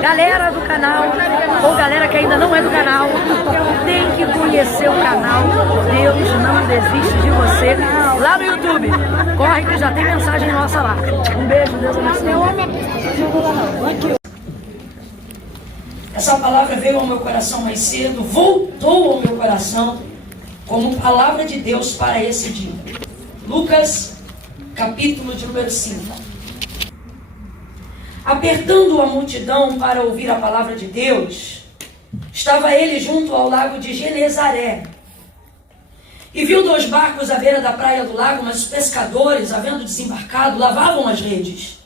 Galera do canal, ou galera que ainda não é do canal, tem que conhecer o canal Deus Não Desiste de Você lá no YouTube. Corre que já tem mensagem nossa lá. Um beijo, Deus abençoe. Essa palavra veio ao meu coração mais cedo, voltou ao meu coração como palavra de Deus para esse dia. Lucas, capítulo de número 5. Apertando a multidão para ouvir a palavra de Deus, estava ele junto ao lago de Genezaré. E viu 2 barcos à beira da praia do lago, mas os pescadores, havendo desembarcado, lavavam as redes.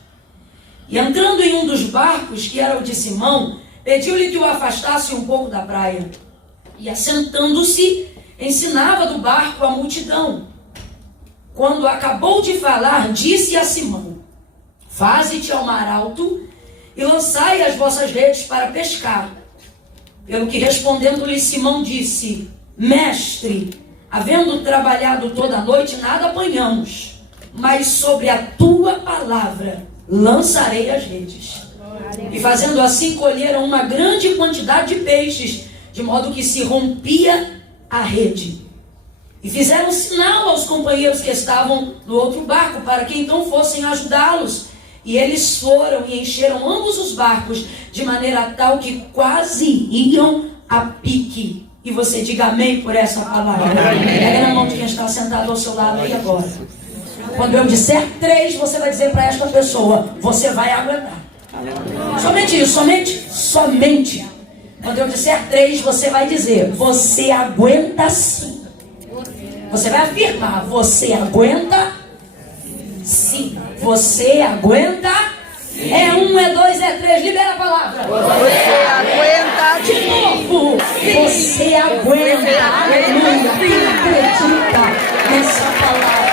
E entrando em um dos barcos, que era o de Simão, pediu-lhe que o afastasse um pouco da praia. E assentando-se, ensinava do barco a multidão. Quando acabou de falar, disse a Simão: faze-te ao mar alto e lançai as vossas redes para pescar. Pelo que respondendo-lhe Simão disse: mestre, havendo trabalhado toda a noite, nada apanhamos, mas sobre a tua palavra lançarei as redes. E fazendo assim, colheram uma grande quantidade de peixes, de modo que se rompia a rede. E fizeram sinal aos companheiros que estavam no outro barco, para que então fossem ajudá-los. E eles foram e encheram ambos os barcos, de maneira tal que quase iam a pique. E você diga amém por essa palavra. Pega na mão de quem está sentado ao seu lado aí agora. Quando eu disser 3, você vai dizer para esta pessoa: você vai aguentar. Somente isso, somente. Quando eu disser 3, você vai dizer: você aguenta sim. Você vai afirmar: você aguenta sim. Você aguenta? Sim. É 1, é 2, é 3. Libera a palavra. Você aguenta? De novo. Sim. Você aguenta. Aleluia. Quem acredita nessa palavra?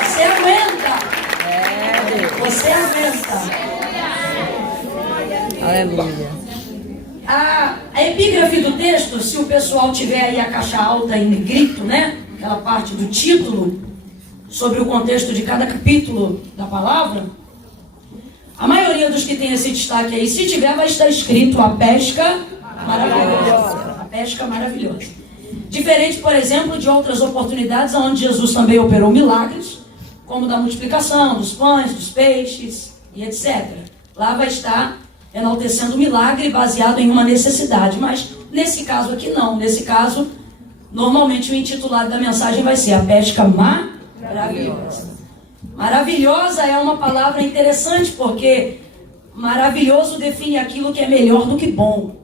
Você aguenta. Você aguenta. Aleluia. A epígrafe do texto, se o pessoal tiver aí a caixa alta em negrito, né? Aquela parte do título, sobre o contexto de cada capítulo da palavra, a maioria dos que tem esse destaque aí, se tiver, vai estar escrito: a pesca maravilhosa. A pesca maravilhosa. Diferente, por exemplo, de outras oportunidades onde Jesus também operou milagres, como da multiplicação dos pães, dos peixes e etc. Lá vai estar enaltecendo o milagre baseado em uma necessidade. Mas nesse caso aqui não. Nesse caso, normalmente o intitulado da mensagem vai ser: a pesca maravilhosa. Maravilhosa é uma palavra interessante, porque maravilhoso define aquilo que é melhor do que bom.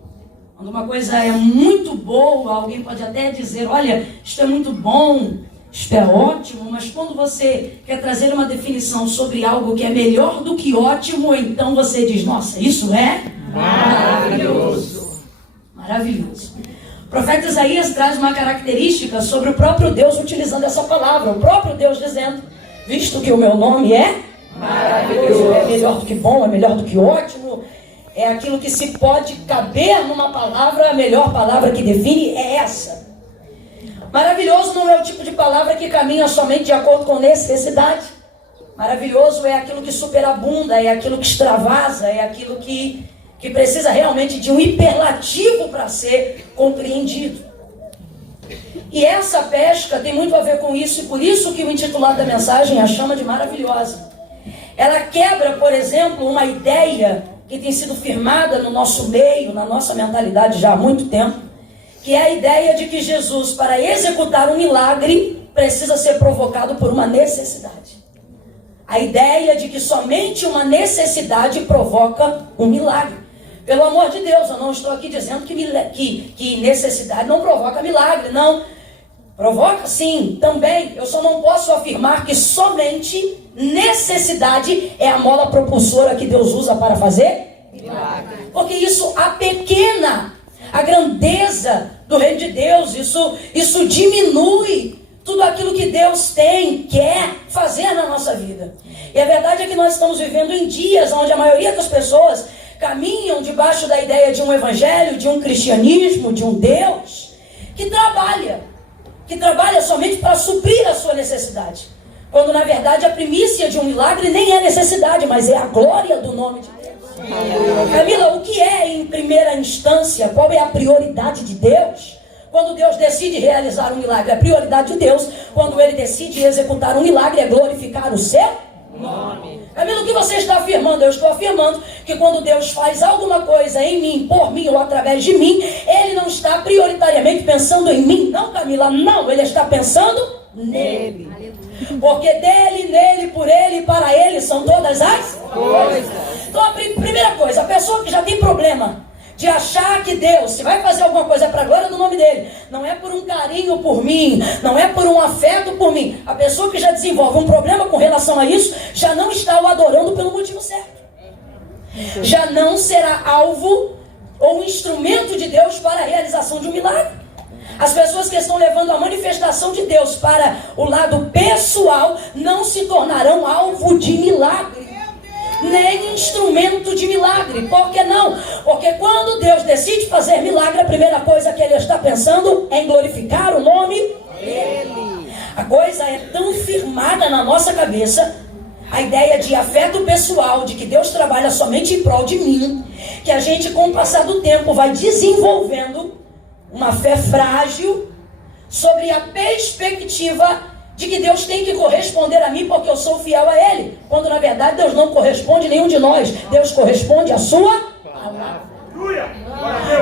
Quando uma coisa é muito boa, alguém pode até dizer: olha, isto é muito bom, isto é ótimo. Mas quando você quer trazer uma definição sobre algo que é melhor do que ótimo, então você diz: nossa, isso é maravilhoso. Maravilhoso. O profeta Isaías traz uma característica sobre o próprio Deus utilizando essa palavra. O próprio Deus dizendo: visto que o meu nome é maravilhoso, é melhor do que bom, é melhor do que ótimo, é aquilo que se pode caber numa palavra, a melhor palavra que define é essa. Maravilhoso não é o tipo de palavra que caminha somente de acordo com necessidade. Maravilhoso é aquilo que superabunda, é aquilo que extravasa, é aquilo que precisa realmente de um hiperlativo para ser compreendido. E essa pesca tem muito a ver com isso, e por isso que o intitulado da mensagem a chama de maravilhosa. Ela quebra, por exemplo, uma ideia que tem sido firmada no nosso meio, na nossa mentalidade já há muito tempo, que é a ideia de que Jesus, para executar um milagre, precisa ser provocado por uma necessidade. A ideia de que somente uma necessidade provoca um milagre. Pelo amor de Deus, eu não estou aqui dizendo que necessidade não provoca milagre, não. Provoca sim, também. Eu só não posso afirmar que somente necessidade é a mola propulsora que Deus usa para fazer milagre. Porque isso apequena a grandeza do reino de Deus, isso diminui tudo aquilo que Deus quer fazer na nossa vida. E a verdade é que nós estamos vivendo em dias onde a maioria das pessoas caminham debaixo da ideia de um evangelho, de um cristianismo, de um Deus que trabalha somente para suprir a sua necessidade. Quando na verdade a primícia de um milagre nem é necessidade, mas é a glória do nome de Deus. Camila, o que é em primeira instância? Qual é a prioridade de Deus? Quando Deus decide realizar um milagre, a prioridade de Deus, quando Ele decide executar um milagre, é glorificar o seu nome. Camila, o que você está afirmando? Eu estou afirmando que quando Deus faz alguma coisa em mim, por mim ou através de mim, Ele não está prioritariamente pensando em mim. Não, Camila, não. Ele está pensando nele. Porque dele, nele, por ele e para ele são todas as coisas. Então a primeira coisa, a pessoa que já tem problema de achar que Deus, se vai fazer alguma coisa para a glória do nome dele, não é por um carinho por mim, não é por um afeto por mim. A pessoa que já desenvolve um problema com relação a isso, já não está o adorando pelo motivo certo. Já não será alvo ou instrumento de Deus para a realização de um milagre. As pessoas que estão levando a manifestação de Deus para o lado pessoal não se tornarão alvo de milagre, nem instrumento de milagre. Por que não? Porque quando Deus decide fazer milagre, a primeira coisa que Ele está pensando é em glorificar o nome dEle. A coisa é tão firmada na nossa cabeça, a ideia de afeto pessoal, de que Deus trabalha somente em prol de mim, que a gente, com o passar do tempo, vai desenvolvendo uma fé frágil sobre a perspectiva de que Deus tem que corresponder a mim porque eu sou fiel a Ele, quando na verdade Deus não corresponde a nenhum de nós. Deus corresponde à sua palavra.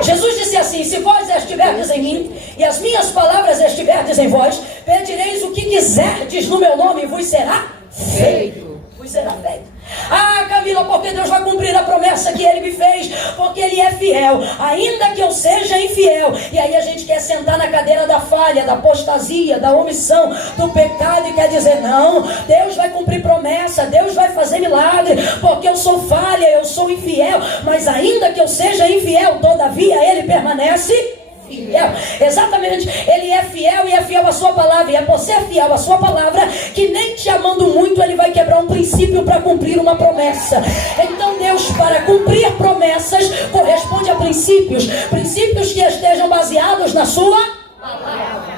Jesus disse assim: se vós estiverdes em mim e as minhas palavras estiverdes em vós, pedireis o que quiserdes no meu nome e vos será feito. Vos será feito. Ah, Camila, porque Deus vai cumprir a promessa que Ele me fez, porque Ele é fiel, ainda que eu seja infiel. E aí a gente quer sentar na cadeira da falha, da apostasia, da omissão, do pecado, e quer dizer: não, Deus vai cumprir promessa, Deus vai fazer milagre, porque eu sou falha, eu sou infiel. Mas ainda que eu seja infiel, todavia Ele permanece fiel. Exatamente, Ele é fiel e é fiel à sua palavra. E é por ser fiel à sua palavra que, nem te amando muito, Ele vai quebrar um princípio para cumprir uma promessa. Então Deus, para cumprir promessas, corresponde a princípios que estejam baseados na sua palavra.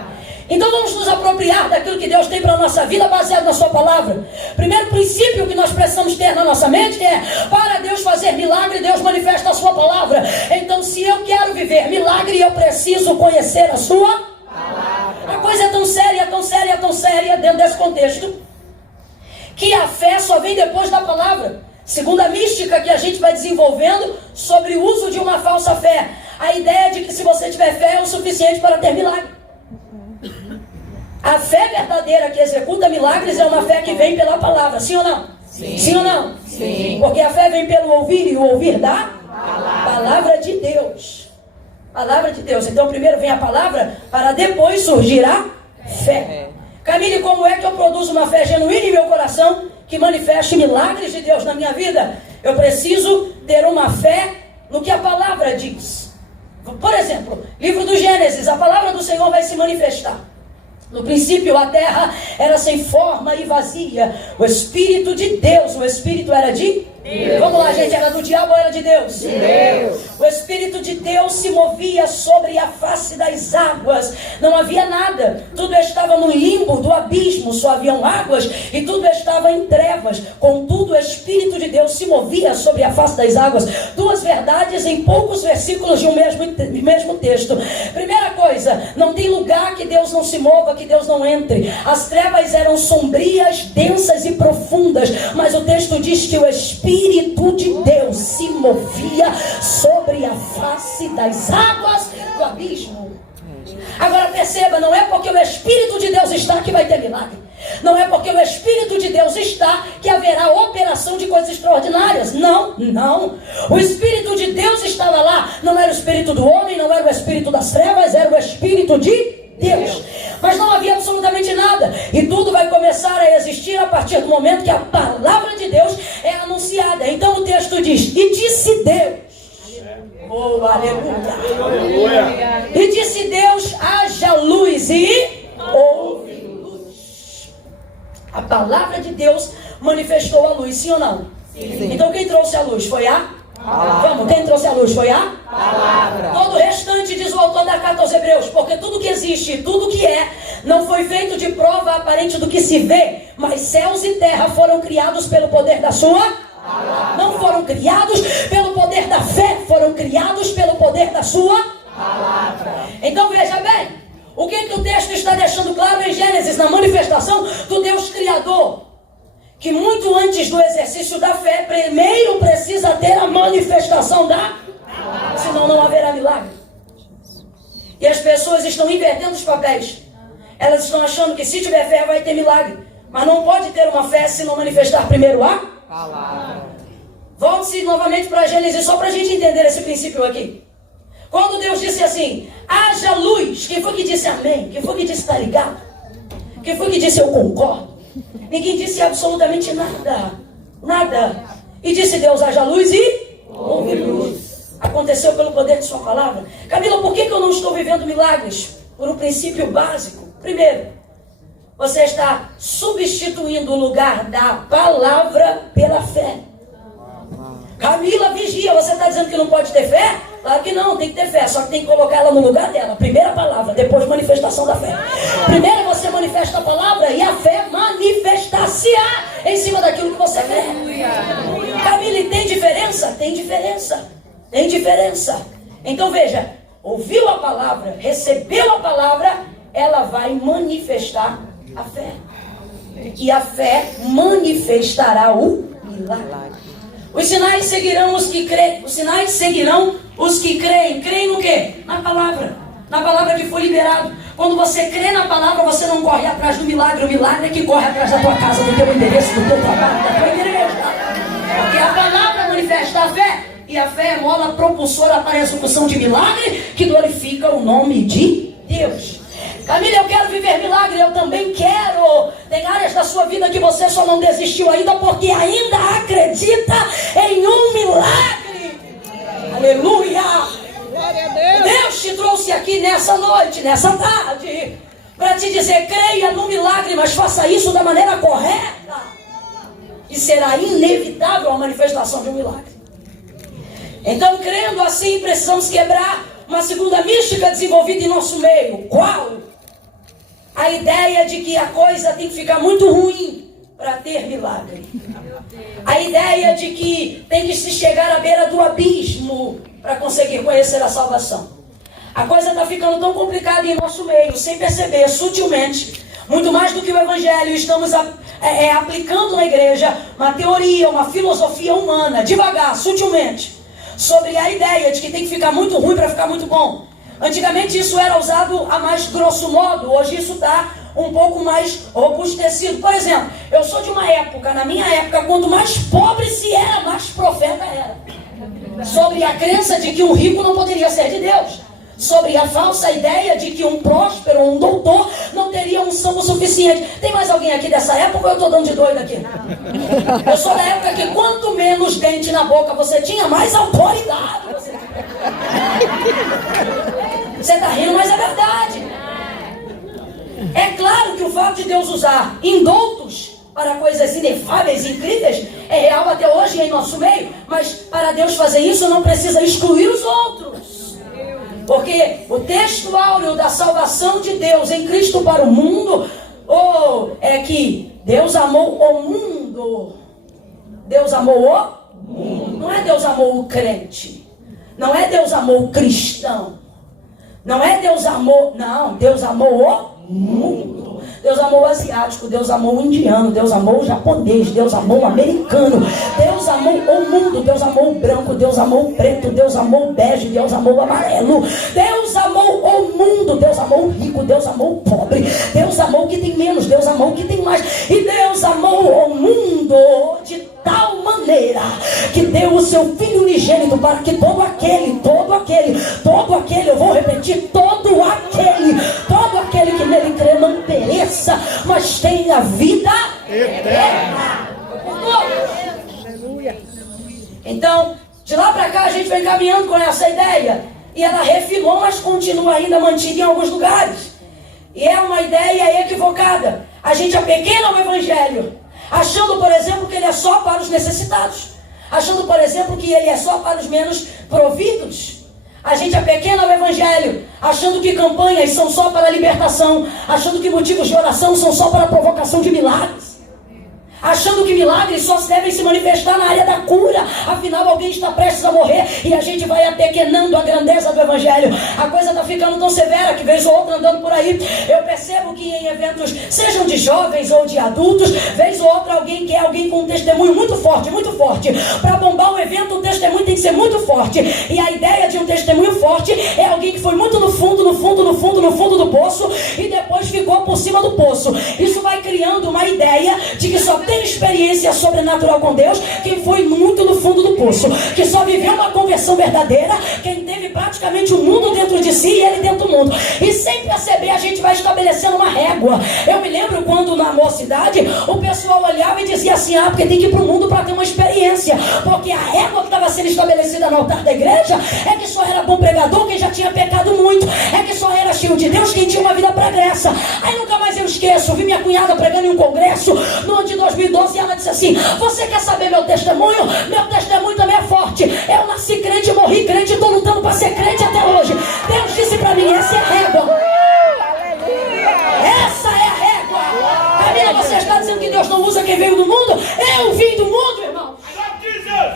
Então vamos nos apropriar daquilo que Deus tem para a nossa vida baseado na sua palavra. Primeiro princípio que nós precisamos ter na nossa mente é: para Deus fazer milagre, Deus manifesta a sua palavra. Então, se eu quero viver milagre, eu preciso conhecer a sua palavra. A coisa é tão séria, tão séria, tão séria dentro desse contexto, que a fé só vem depois da palavra. Segundo a mística que a gente vai desenvolvendo sobre o uso de uma falsa fé, a ideia de que se você tiver fé é o suficiente para ter milagre. A fé verdadeira que executa milagres é uma fé que vem pela palavra, sim ou não? Sim. Sim ou não? Sim. Porque a fé vem pelo ouvir, e o ouvir da palavra de Deus. Palavra de Deus. Então primeiro vem a palavra, para depois surgir a fé. Camille, como é que eu produzo uma fé genuína em meu coração, que manifeste milagres de Deus na minha vida? Eu preciso ter uma fé no que a palavra diz. Por exemplo, livro do Gênesis, a palavra do Senhor vai se manifestar. No princípio a terra era sem forma e vazia. O Espírito de Deus, o Espírito era de Deus. Vamos lá, gente, era do diabo ou era de Deus? Deus. O Espírito de Deus se movia sobre a face das águas. Não havia nada, tudo estava no limbo do abismo, só haviam águas e tudo estava em trevas. Contudo, o Espírito de Deus se movia sobre a face das águas. Duas verdades em poucos versículos de um mesmo texto. Primeira coisa, não tem lugar que Deus não se mova, que Deus não entre. As trevas eram sombrias, densas e profundas, mas o texto diz que o Espírito de Deus se movia sobre a face das águas do abismo. Agora perceba, não é porque o Espírito de Deus está que vai ter milagre. Não é porque o Espírito de Deus está que haverá operação de coisas extraordinárias. Não, não. O Espírito de Deus estava lá. Não era o Espírito do homem, não era o Espírito das trevas, era o Espírito de Deus. Mas não havia absolutamente nada. E tudo vai começar a existir a partir do momento que a palavra de Deus é anunciada. Então o texto diz: e disse Deus. Oh, aleluia. Aleluia. E disse Deus: haja luz, e houve luz. A palavra de Deus manifestou a luz, sim ou não? Sim. Então quem trouxe a luz foi a Vamos, quem trouxe a luz foi a palavra. Todo o restante, diz o autor da carta aos Hebreus, porque tudo que existe, tudo que é, não foi feito de prova aparente do que se vê, mas céus e terra foram criados pelo poder da sua palavra. Não foram criados pelo poder da fé, foram criados pelo poder da sua palavra. Então veja bem, o que o texto está deixando claro em Gênesis, na manifestação do Deus Criador, que muito antes do exercício da fé, primeiro precisa ter a manifestação da palavra, senão não haverá milagre. E as pessoas estão invertendo os papéis. Elas estão achando que se tiver fé vai ter milagre, mas não pode ter uma fé se não manifestar primeiro a palavra. Volte-se novamente para Gênesis, só para a gente entender esse princípio aqui. Quando Deus disse assim, haja luz, quem foi que disse amém? Quem foi que disse está ligado? Quem foi que disse eu concordo? Ninguém disse absolutamente nada. Nada. E disse Deus, haja luz e houve luz. Aconteceu pelo poder de sua palavra. Camila, por que eu não estou vivendo milagres? Por um princípio básico. Primeiro, você está substituindo o lugar da palavra pela fé. Camila, vigia, você está dizendo que não pode ter fé? Claro que não, tem que ter fé, só que tem que colocar ela no lugar dela. Primeira palavra, depois manifestação da fé. Primeiro você manifesta a palavra e a fé manifestar-se-á em cima daquilo que você crê. Camila, e tem diferença? Tem diferença. Tem diferença. Então veja, ouviu a palavra, recebeu a palavra, ela vai manifestar a fé. E a fé manifestará o milagre. Os sinais seguirão os que creem. Os sinais seguirão os que creem. Creem no quê? Na palavra. Na palavra que foi liberado. Quando você crê na palavra, você não corre atrás do milagre. O milagre é que corre atrás da tua casa, do teu endereço, do teu trabalho, da tua igreja. Porque a palavra manifesta a fé. E a fé é mola propulsora para a execução de milagre que glorifica o nome de Deus. Camila, eu quero viver milagre, eu também quero. Tem áreas da sua vida que você só não desistiu ainda porque ainda acredita em um milagre. Aleluia! Glória a Deus. Deus te trouxe aqui nessa noite, nessa tarde, para te dizer, creia no milagre, mas faça isso da maneira correta. E será inevitável a manifestação de um milagre. Então, crendo assim, precisamos quebrar uma segunda mística desenvolvida em nosso meio. Qual? A ideia de que a coisa tem que ficar muito ruim para ter milagre. A ideia de que tem que se chegar à beira do abismo para conseguir conhecer a salvação. A coisa está ficando tão complicada em nosso meio, sem perceber, sutilmente. Muito mais do que o evangelho, estamos aplicando na igreja uma teoria, uma filosofia humana, devagar, sutilmente, sobre a ideia de que tem que ficar muito ruim para ficar muito bom. Antigamente isso era usado a mais grosso modo, hoje isso está um pouco mais robustecido. Por exemplo, eu sou de uma época, na minha época, quanto mais pobre se era, mais profeta era. Sobre a crença de que um rico não poderia ser de Deus. Sobre a falsa ideia de que um próspero ou um doutor não teria unção o suficiente. Tem mais alguém aqui dessa época ou eu estou dando de doido aqui? Eu sou da época que quanto menos dente na boca você tinha, mais autoridade você tinha. Você está rindo, mas é verdade. É claro que o fato de Deus usar indoutos para coisas inefáveis e incríveis é real até hoje em nosso meio. Mas para Deus fazer isso não precisa excluir os outros. Porque o texto áureo da salvação de Deus em Cristo para o mundo é que Deus amou o mundo. Deus amou o mundo. Não é Deus amou o crente. Não é Deus amou o cristão. Não é Deus amou... Não, Deus amou o mundo. Deus amou o asiático, Deus amou o indiano, Deus amou o japonês, Deus amou o americano, Deus amou o mundo, Deus amou o branco, Deus amou o preto, Deus amou o bege, Deus amou o amarelo, Deus amou o mundo, Deus amou o rico, Deus amou o pobre, Deus amou o que tem menos, Deus amou o que tem mais, e Deus amou o mundo de tal maneira que deu o seu Filho unigênito para que todo aquele, eu vou repetir, todo aquele que nele crê não pereça, mas tenha vida eterna. Então, de lá para cá a gente vem caminhando com essa ideia, e ela refinou, mas continua ainda mantida em alguns lugares, e é uma ideia equivocada. A gente apequena o evangelho, achando, por exemplo, que ele é só para os necessitados, achando, por exemplo, que ele é só para os menos providos. A gente apequena o evangelho, achando que campanhas são só para a libertação, achando que motivos de oração são só para a provocação de milagres, achando que milagres só devem se manifestar na área da cura. Afinal, alguém está prestes a morrer e a gente vai apequenando a grandeza do evangelho. A coisa está ficando tão severa que, vez ou outra, andando por aí, eu percebo que em eventos, sejam de jovens ou de adultos, vez ou outra alguém quer alguém com um testemunho muito forte, muito forte. Para bombar o evento, o testemunho tem que ser muito forte. E a ideia de um testemunho forte é alguém que foi muito no fundo do poço e depois ficou por cima do poço. Isso vai criando uma ideia de que só tem experiência sobrenatural com Deus quem foi muito no fundo do poço, que só viveu uma conversão verdadeira quem teve praticamente o mundo dentro de si e ele dentro do mundo. E sem perceber, a gente vai estabelecendo uma régua. Eu me lembro quando na mocidade o pessoal olhava e dizia assim: ah, porque tem que ir para o mundo para ter uma experiência, porque a régua que estava sendo estabelecida no altar da igreja é que só era bom pregador quem já tinha pecado muito, é que só era cheio de Deus quem tinha uma vida pregressa. Aí nunca mais eu esqueço, vi minha cunhada pregando em um congresso no ano de 2012 e ela disse assim: você quer saber meu testemunho? Meu testemunho também é forte. Eu nasci crente, morri crente, estou lutando para ser crente até hoje. Deus disse para mim: essa é a régua. Essa é a régua. Camila, você está dizendo que Deus não usa quem veio do mundo? Eu vim do mundo, irmão.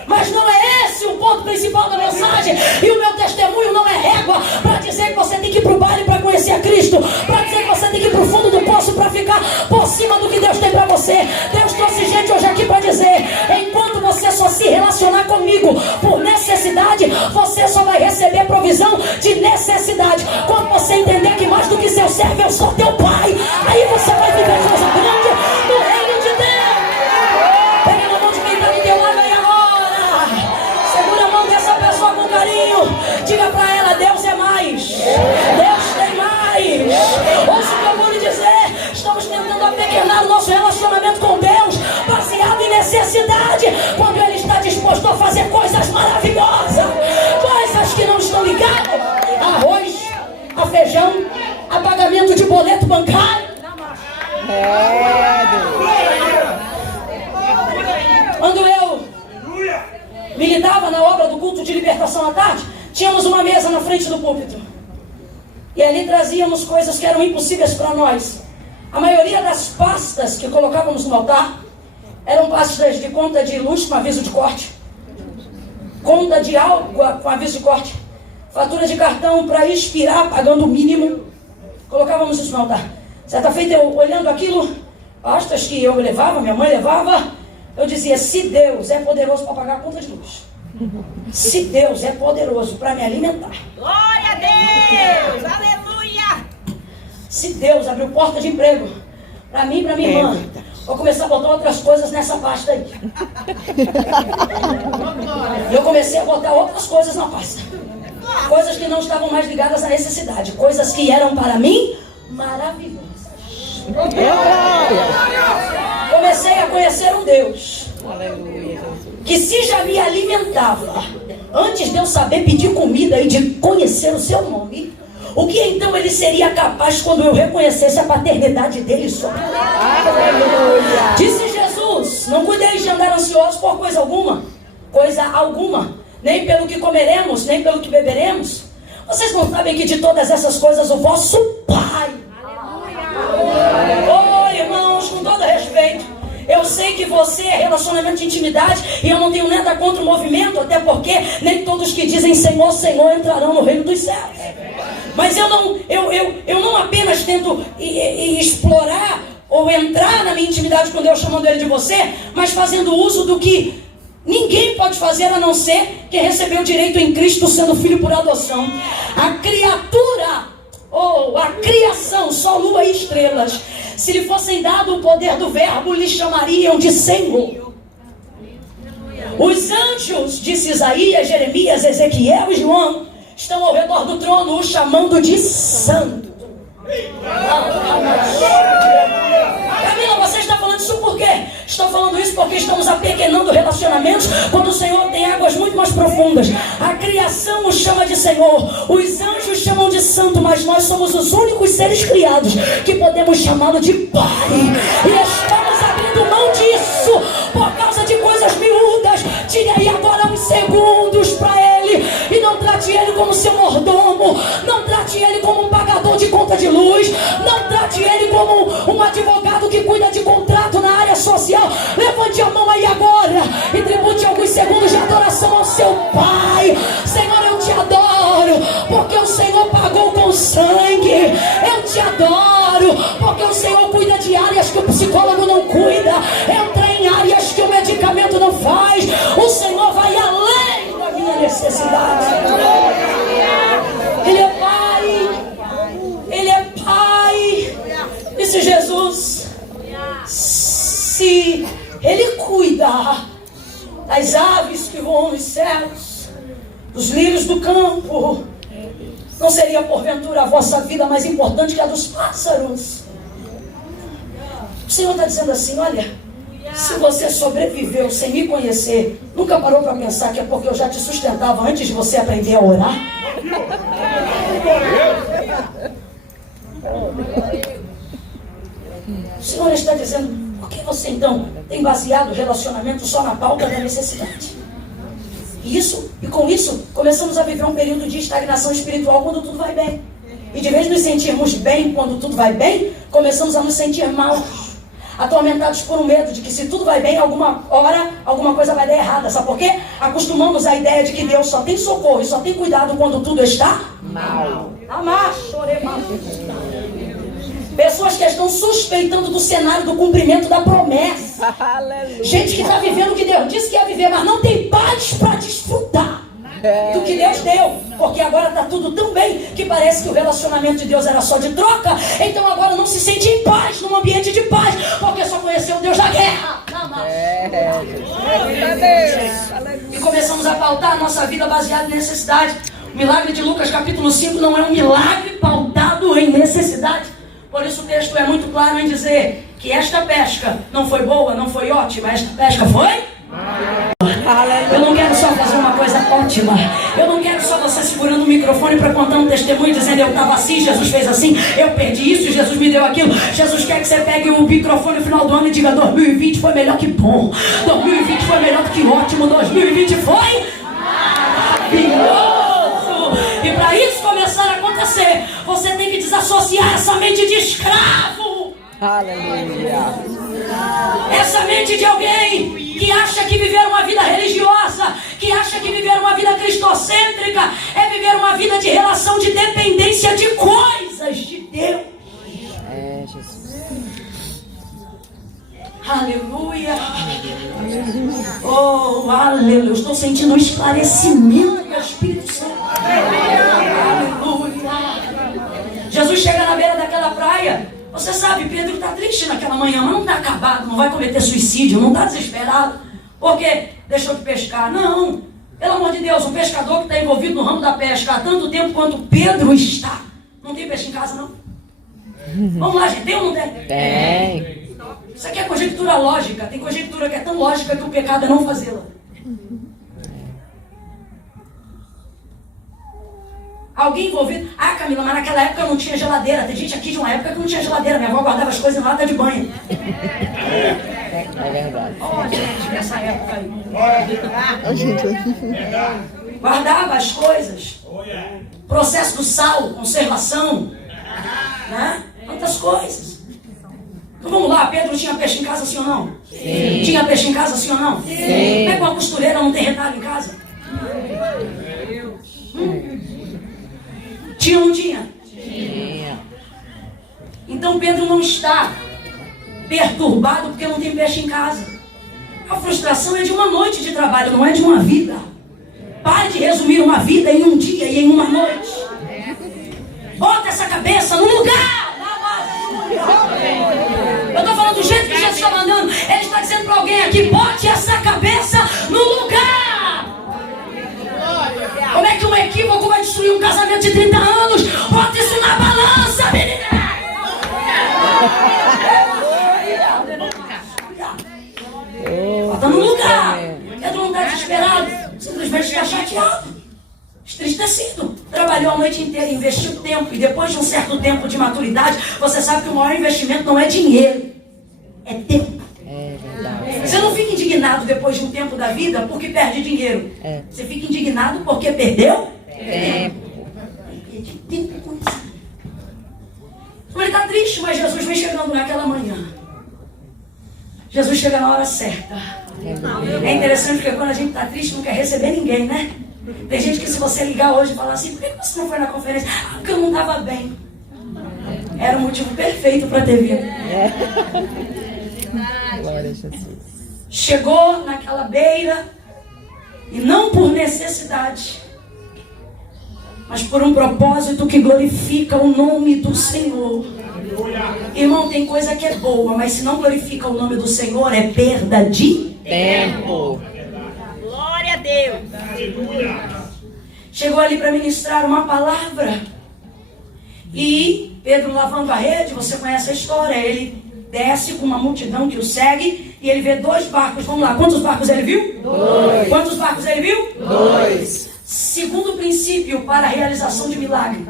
Mas não é esse o ponto principal da mensagem. E o meu testemunho não é régua para dizer que você tem que ir para o baile para conhecer a Cristo, para dizer que você tem que ir para o fundo do poço para ficar por cima do que Deus tem para você. Deus trouxe gente hoje aqui para dizer: enquanto você só se relacionar comigo por necessidade, você só vai receber provisão de necessidade. Quando você entender que mais do que seu servo, eu sou teu pai, aí você vai viver coisa grande no reino de Deus. Pegue na mão de quem está do teu lado aí agora. Segura a mão dessa pessoa com carinho. Diga para ela: Deus é mais. Deus tem mais. Ouça o que eu vou lhe dizer. Estamos tentando apequenar o nosso relacionamento com Deus, baseado em necessidade, quando Ele está disposto a fazer coisas maravilhosas, coisas que não estão ligadas a arroz, a feijão, a pagamento de boleto bancário. Quando eu militava na obra do culto de libertação à tarde, tínhamos uma mesa na frente do púlpito. E ali trazíamos coisas que eram impossíveis para nós. A maioria das pastas que colocávamos no altar eram pastas de conta de luz com aviso de corte, conta de água com aviso de corte, fatura de cartão para expirar pagando o mínimo. Colocávamos isso no altar. Certa feita, eu olhando aquilo, pastas que eu levava, minha mãe levava, eu dizia: se Deus é poderoso para pagar a conta de luz, se Deus é poderoso para me alimentar, Glória a Deus! Aleluia! se Deus abriu porta de emprego para mim e para minha irmã, vou começar a botar outras coisas nessa pasta aí. Eu comecei a botar outras coisas na pasta, coisas que não estavam mais ligadas à necessidade, coisas que eram para mim maravilhosas. Comecei a conhecer um Deus que, se já me alimentava antes de eu saber pedir comida e de conhecer o seu nome, o que então ele seria capaz quando eu reconhecesse a paternidade dele sobre mim? Disse Jesus: não cuideis de andar ansiosos por coisa alguma, nem pelo que comeremos, nem pelo que beberemos. Vocês não sabem que de todas essas coisas o vosso Pai... Oh, irmãos, com todo respeito, eu sei que você é relacionamento de intimidade e eu não tenho nada contra o movimento, até porque nem todos que dizem Senhor, Senhor entrarão no reino dos céus. Mas eu não apenas tento explorar ou entrar na minha intimidade com Deus chamando Ele de você, mas fazendo uso do que ninguém pode fazer a não ser quem recebeu o direito em Cristo, sendo filho por adoção. A criatura, ou a criação, sol, lua e estrelas, se lhe fossem dado o poder do verbo, lhe chamariam de Senhor. Os anjos, disse Isaías, Jeremias, Ezequiel e João, estão ao redor do trono o chamando de santo. Camila, você está falando isso por quê? Estou falando isso porque estamos apequenando relacionamentos quando o Senhor tem águas muito mais profundas. A criação o chama de Senhor, os anjos chamam de santo, mas nós somos os únicos seres criados que podemos chamá-lo de Pai. E estamos abrindo mão disso por causa de coisas miúdas. Diga aí segundos para Ele. E não trate Ele como seu mordomo. Não trate Ele como um pagador de conta de luz. Não trate Ele como um advogado que cuida de contrato na área social. Levante a mão aí agora e tribute alguns segundos de adoração ao seu Pai. Senhor, eu te adoro, porque o Senhor pagou com sangue. Eu te adoro, porque o Senhor cuida de áreas que o psicólogo não cuida. Entra em áreas que o medicamento não faz. O Senhor vai além da minha necessidade. Ele é Pai. Ele é Pai. Disse Jesus: se Ele cuida das aves que voam nos céus, dos lírios do campo, não seria porventura a vossa vida mais importante que a dos pássaros? O Senhor está dizendo assim: olha, se você sobreviveu sem me conhecer, nunca parou para pensar que é porque eu já te sustentava antes de você aprender a orar? O Senhor está dizendo: por que você então tem baseado o relacionamento só na pauta da necessidade? E com isso, começamos a viver um período de estagnação espiritual quando tudo vai bem. E de vez de nos sentirmos bem quando tudo vai bem, começamos a nos sentir mal, atormentados por um medo de que se tudo vai bem, alguma hora, alguma coisa vai dar errada. Sabe por quê? Acostumamos a ideia de que Deus só tem socorro e só tem cuidado quando tudo está mal. Pessoas que estão suspeitando do cenário do cumprimento da promessa. Aleluia. Gente que está vivendo o que Deus disse que ia viver, mas não tem paz para desfrutar do que Deus deu. Porque agora está tudo tão bem que parece que o relacionamento de Deus era só de troca. Então agora não se sente em paz, num ambiente de paz, porque só conheceu o Deus da guerra. E começamos a pautar a nossa vida baseada em necessidade. O milagre de Lucas capítulo 5 não é um milagre pautado em necessidade. Por isso o texto é muito claro em dizer que esta pesca não foi boa, não foi ótima. Esta pesca foi? Eu não quero só fazer uma coisa ótima. Eu não quero só você segurando o microfone para contar um testemunho dizendo: eu estava assim, Jesus fez assim, eu perdi isso, Jesus me deu aquilo. Jesus quer que você pegue o microfone no final do ano e diga: 2020 foi melhor que bom, 2020 foi melhor que ótimo, 2020 foi maravilhoso. E para isso começar a acontecer, você tem que desassociar essa mente de escravo. Aleluia. Essa mente de alguém que acha que viver uma vida religiosa, que acha que viver uma vida cristocêntrica é viver uma vida de relação de dependência de coisas de Deus. É, Jesus. Aleluia. Oh, aleluia. Eu estou sentindo um esclarecimento do Espírito Santo. Aleluia. Jesus chega na beira daquela praia. Você sabe, Pedro está triste naquela manhã, mas não está acabado, não vai cometer suicídio, não está desesperado, porque deixou de pescar. Não, pelo amor de Deus, um pescador que está envolvido no ramo da pesca há tanto tempo quanto Pedro está, não tem peixe em casa, não? Vamos lá, gente, tem ou não tem? Tem. Isso aqui é conjectura lógica. Tem conjectura que é tão lógica que o pecado é não fazê-la. Alguém envolvido? Ah, Camila, mas naquela época não tinha geladeira. Tem gente aqui de uma época que não tinha geladeira. Minha avó guardava as coisas em lata de banho. É verdade. Ó, gente, nessa época aí. Guardava as coisas. Processo do sal, conservação. Né? Quantas coisas. Então vamos lá, Pedro tinha peixe em casa, sim ou não? Sim. Tinha peixe em casa, sim ou não? Sim. Pega uma costureira, não tem retalho em casa? Tinha ou não tinha? Tinha. Então Pedro não está perturbado porque não tem peixe em casa. A frustração é de uma noite de trabalho, não é de uma vida. Pare de resumir uma vida em um dia e em uma noite. Bota essa cabeça no lugar. Eu estou falando do jeito que Jesus está mandando. Ele está dizendo para alguém aqui: bote essa cabeça no lugar. Como é que um equívoco vai destruir um casamento de 30 anos? Bota isso na balança, menina. Bota no lugar. Pedro não está desesperado, simplesmente está chateado, entristecido. Trabalhou a noite inteira, investiu tempo, e depois de um certo tempo de maturidade, você sabe que o maior investimento não é dinheiro, é tempo. É verdade. Você não fica indignado indignado depois de um tempo da vida porque perde dinheiro. Você fica indignado porque perdeu tempo. Então ele está triste, mas Jesus vem chegando naquela manhã. Jesus chega na hora certa. É interessante porque quando a gente está triste não quer receber ninguém, né? Tem gente que se você ligar hoje e falar assim, por que você não foi na conferência? Ah, porque eu não estava bem. Era o motivo perfeito para ter vindo. Glória a Jesus. Chegou naquela beira, e não por necessidade, mas por um propósito que glorifica o nome do Senhor. Irmão, tem coisa que é boa, mas se não glorifica o nome do Senhor, é perda de Tempo. Glória a Deus. Chegou ali para ministrar uma palavra. E Pedro lavando a rede, você conhece a história, ele desce com uma multidão que o segue e ele vê 2 barcos. Vamos lá, quantos barcos ele viu? 2. Quantos barcos ele viu? 2. Segundo princípio para a realização de milagre.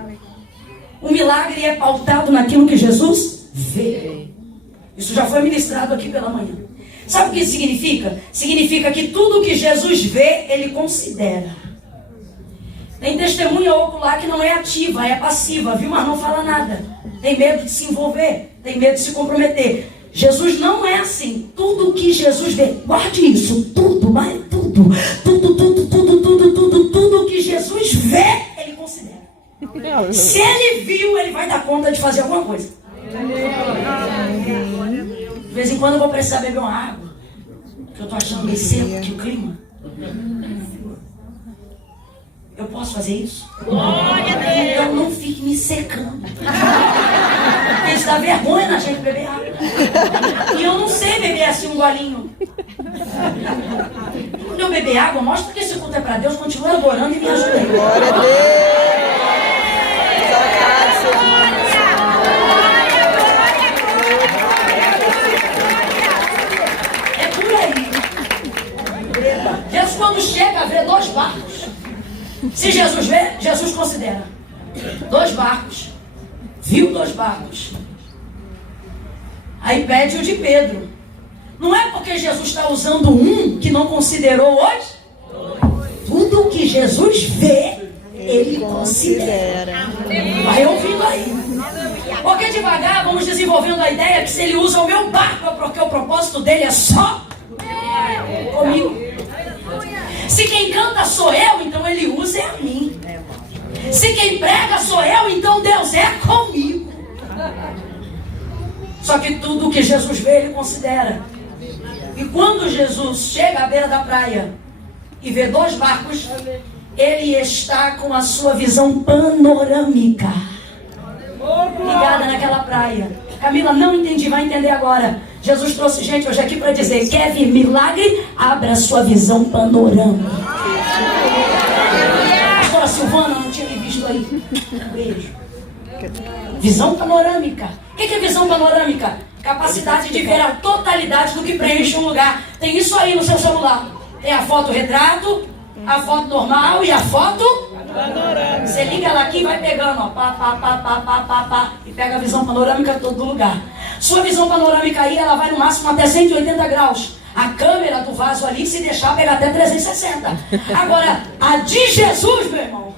O milagre é pautado naquilo que Jesus vê. Isso já foi ministrado aqui pela manhã. Sabe o que isso significa? Significa que tudo que Jesus vê, ele considera. Tem testemunha ocular que não é ativa, é passiva, viu? Mas não fala nada. Tem medo de se envolver, tem medo de se comprometer. Jesus não é assim. Tudo que Jesus vê, guarde isso, tudo, mas tudo que Jesus vê, ele considera. Se ele viu, ele vai dar conta de fazer alguma coisa. De vez em quando eu vou precisar beber uma água, porque eu tô achando meio seco aqui o clima. Eu posso fazer isso? Glória a Deus. Então não fique me secando. Porque isso dá vergonha na gente beber água. E eu não sei beber assim um golinho. Quando eu beber água, mostra que esse culto é para Deus, continue adorando e me ajude. Glória a Deus. É por aí. Jesus quando chega vê 2 barcos. Se Jesus vê, Jesus considera. 2 barcos. Viu 2 barcos. Aí pede o de Pedro. Não é porque Jesus está usando um que não considerou hoje. Tudo que Jesus vê, ele considera. Vai ouvindo aí. Porque devagar vamos desenvolvendo a ideia que se ele usa o meu barco é porque o propósito dele é só comigo. Se quem canta sou eu, então ele usa é a mim. Se quem prega sou eu, então Deus é comigo. Só que tudo que Jesus vê, ele considera. E quando Jesus chega à beira da praia e vê 2 barcos, ele está com a sua visão panorâmica ligada naquela praia. Camila, não entendi, vai entender agora. Jesus trouxe gente hoje aqui para dizer: quer vir milagre? Abra a sua visão panorâmica. Pastora Silvana, não tinha me visto aí. Um beijo. Visão panorâmica. O que é visão panorâmica? Capacidade de ver a totalidade do que preenche um lugar. Tem isso aí no seu celular. Tem a foto retrato, a foto normal e a foto panorâmica. Você liga ela aqui e vai pegando, ó, pá, e pega a visão panorâmica todo lugar. Sua visão panorâmica aí, ela vai no máximo até 180 graus. A câmera do vaso ali, se deixar, pega até 360. Agora, a de Jesus, meu irmão.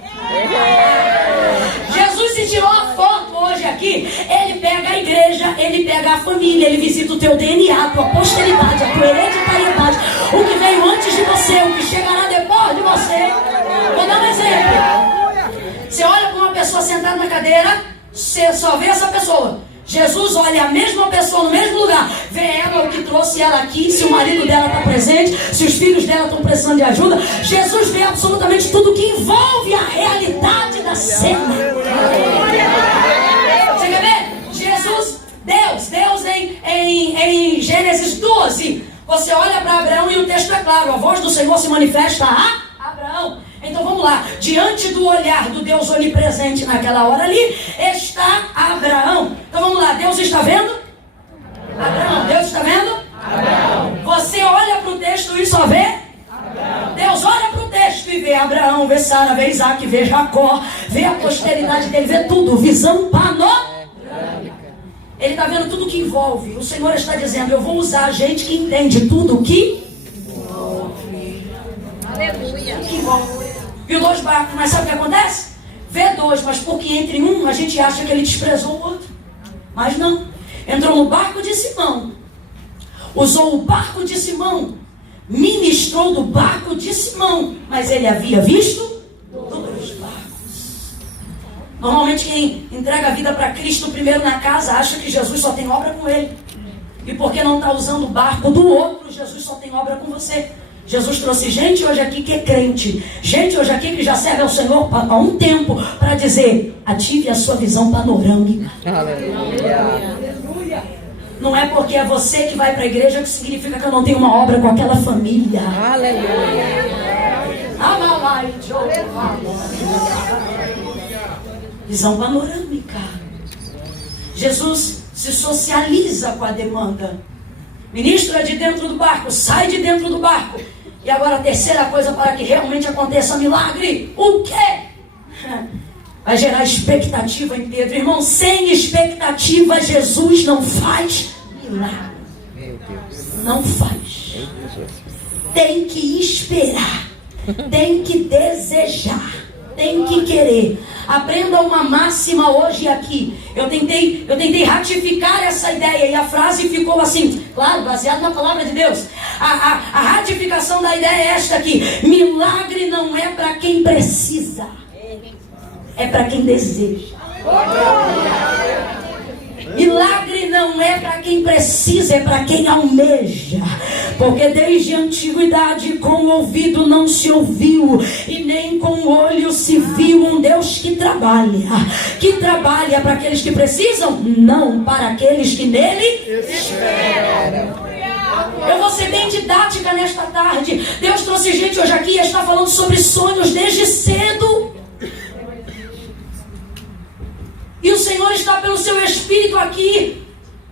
Jesus se tirou a foto hoje aqui. Ele pega a igreja, ele pega a família, ele visita o teu DNA, a tua posteridade, a tua hereditariedade, o que veio antes de você, o que chegará depois de você. Vou dar um exemplo. Você olha para uma pessoa sentada na cadeira, você só vê essa pessoa. Jesus olha a mesma pessoa no mesmo lugar, vê ela, o que trouxe ela aqui, se o marido dela está presente, se os filhos dela estão precisando de ajuda. Jesus vê absolutamente tudo que envolve a realidade da cena. Você quer ver? Jesus, Deus em Gênesis 12, você olha para Abraão e o texto é claro, a voz do Senhor se manifesta a Abraão. Então vamos lá, diante do olhar do Deus onipresente naquela hora ali, está Abraão. Então vamos lá, Deus está vendo? Abraão. Deus está vendo? Abraão. Você olha para o texto e só vê? Abraão. Deus olha para o texto e vê Abraão, vê Sara, vê Isaac, vê Jacó, vê a posteridade dele, vê tudo, visão panorâmica. Ele está vendo tudo que envolve. O Senhor está dizendo: eu vou usar gente que entende tudo que Que bom. Viu 2 barcos, mas sabe o que acontece? Vê 2, mas porque entre um a gente acha que ele desprezou o outro. Mas não. Entrou no barco de Simão. Usou o barco de Simão. Ministrou do barco de Simão. Mas ele havia visto 2 barcos. Normalmente quem entrega a vida para Cristo primeiro na casa acha que Jesus só tem obra com ele. E porque não está usando o barco do outro, Jesus só tem obra com você. Jesus trouxe gente hoje aqui que é crente. Gente hoje aqui que já serve ao Senhor há um tempo. Para dizer, ative a sua visão panorâmica. Aleluia. Não é porque é você que vai para a igreja que significa que eu não tenho uma obra com aquela família. Aleluia. Visão panorâmica. Jesus se socializa com a demanda. Ministra de dentro do barco, sai de dentro do barco. E agora a terceira coisa para que realmente aconteça milagre. O quê? Vai gerar expectativa em Pedro. Irmão, sem expectativa Jesus não faz milagre. Meu Deus. Não faz. Meu Deus, Jesus. Tem que esperar. Tem que desejar. Tem que querer. Aprenda uma máxima hoje aqui. Eu tentei ratificar essa ideia e a frase ficou assim, claro, baseado na palavra de Deus. A ratificação da ideia é esta aqui: milagre não é para quem precisa, é para quem deseja. Milagre não é para quem precisa, é para quem almeja. Porque desde a antiguidade com o ouvido não se ouviu e nem com o olho se viu um Deus que trabalha. Que trabalha para aqueles que precisam? Não, para aqueles que nele esperam. Eu vou ser bem didática nesta tarde. Deus trouxe gente hoje aqui e está falando sobre sonhos desde cedo. E o Senhor está pelo seu Espírito aqui,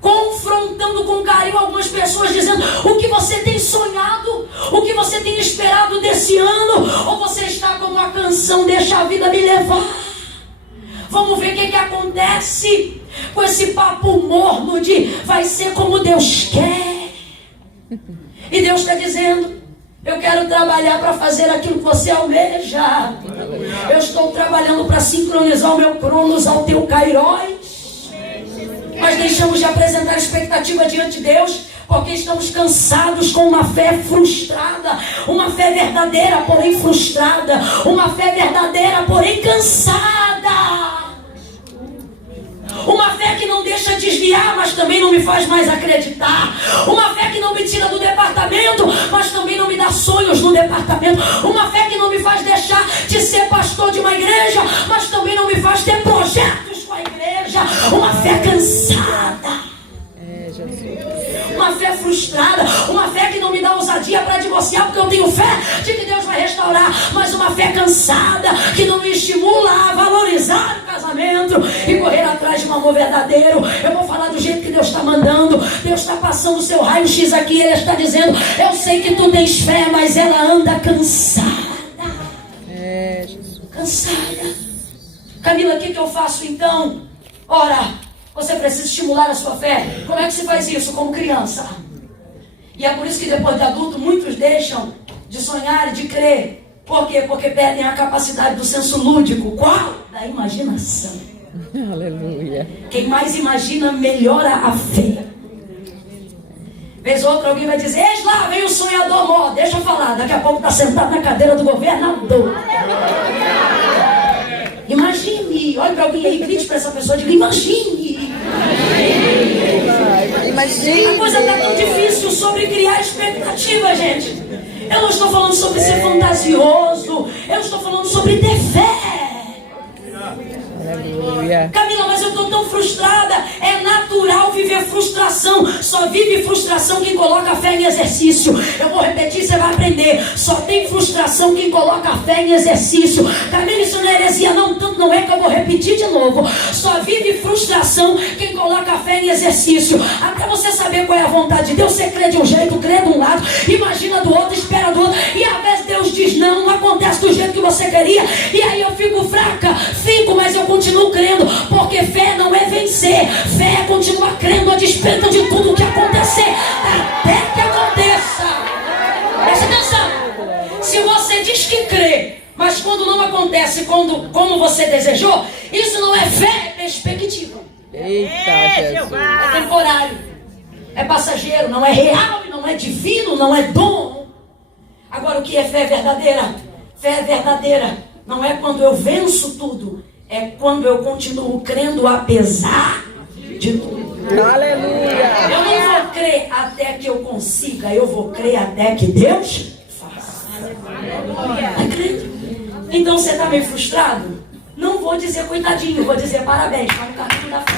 confrontando com carinho algumas pessoas, dizendo: o que você tem sonhado, o que você tem esperado desse ano, ou você está como a canção Deixa a Vida Me Levar. Vamos ver o que acontece com esse papo morno de vai ser como Deus quer. E Deus está dizendo: eu quero trabalhar para fazer aquilo que você almeja. Eu estou trabalhando para sincronizar o meu cronos ao teu kairos. Mas deixamos de apresentar expectativa diante de Deus, porque estamos cansados com uma fé frustrada. Uma fé verdadeira, porém frustrada. Uma fé verdadeira, porém cansada. Uma fé que não deixa desviar, mas também não me faz mais acreditar. Uma fé que não me tira do departamento, mas também não me dá sonhos no departamento. Uma fé que não me faz deixar de ser pastor de uma igreja, mas também não me faz ter projetos com a igreja. Uma fé cansada. Uma fé frustrada, uma fé que não me dá ousadia para divorciar, porque eu tenho fé de que Deus vai restaurar, mas uma fé cansada que não me estimula a valorizar o casamento e correr atrás de um amor verdadeiro. Eu vou falar do jeito que Deus está mandando. Deus está passando o seu raio-x aqui, Ele está dizendo: eu sei que tu tens fé, mas ela anda cansada. Cansada. Camila, o que eu faço então? Ora, você precisa estimular a sua fé. Como é que se faz isso? Como criança. E é por isso que depois de adulto muitos deixam de sonhar e de crer. Por quê? Porque perdem a capacidade do senso lúdico. Qual? Da imaginação. Aleluia. Quem mais imagina melhora a fé. Vez ou outra alguém vai dizer: eis lá, vem o sonhador mó. Deixa eu falar, daqui a pouco está sentado na cadeira do governador. Imagine, olhe para alguém aí, grite para essa pessoa, diga: imagine. A coisa está tão difícil sobre criar expectativa, gente. Eu não estou falando sobre ser fantasioso, eu estou falando sobre ter fé. Aleluia. Camila, mas eu estou tão frustrada. É natural viver frustração. Só vive frustração quem coloca a fé em exercício. Eu vou repetir, você vai aprender. Só tem frustração quem coloca a fé em exercício. Camila, isso não é heresia não, tanto não é que eu vou repetir de novo. Só vive frustração quem coloca a fé em exercício. Até você saber qual é a vontade de Deus, você crê de um jeito, crê de um lado, imagina do outro, espera do outro, e às vezes Deus diz não acontece do jeito que você queria, e aí eu fico fraca, mas eu continuo crendo, porque fé não é vencer, fé é continuar crendo a despeito de tudo que acontecer, até que aconteça. Presta atenção. Se você diz diz que crê, mas quando não acontece como você desejou, isso não é fé, é perspectiva. Eita, Jesus. É temporário, é passageiro, não é real, não é divino, não é dom. Agora, o que é fé verdadeira? Fé verdadeira não é quando eu venço tudo, é quando eu continuo crendo apesar de tudo. Aleluia. Eu não vou crer até que eu consiga, eu vou crer até que Deus faça. Acredito. Então você está meio frustrado? Não vou dizer coitadinho, vou dizer parabéns, está no caminho da fé.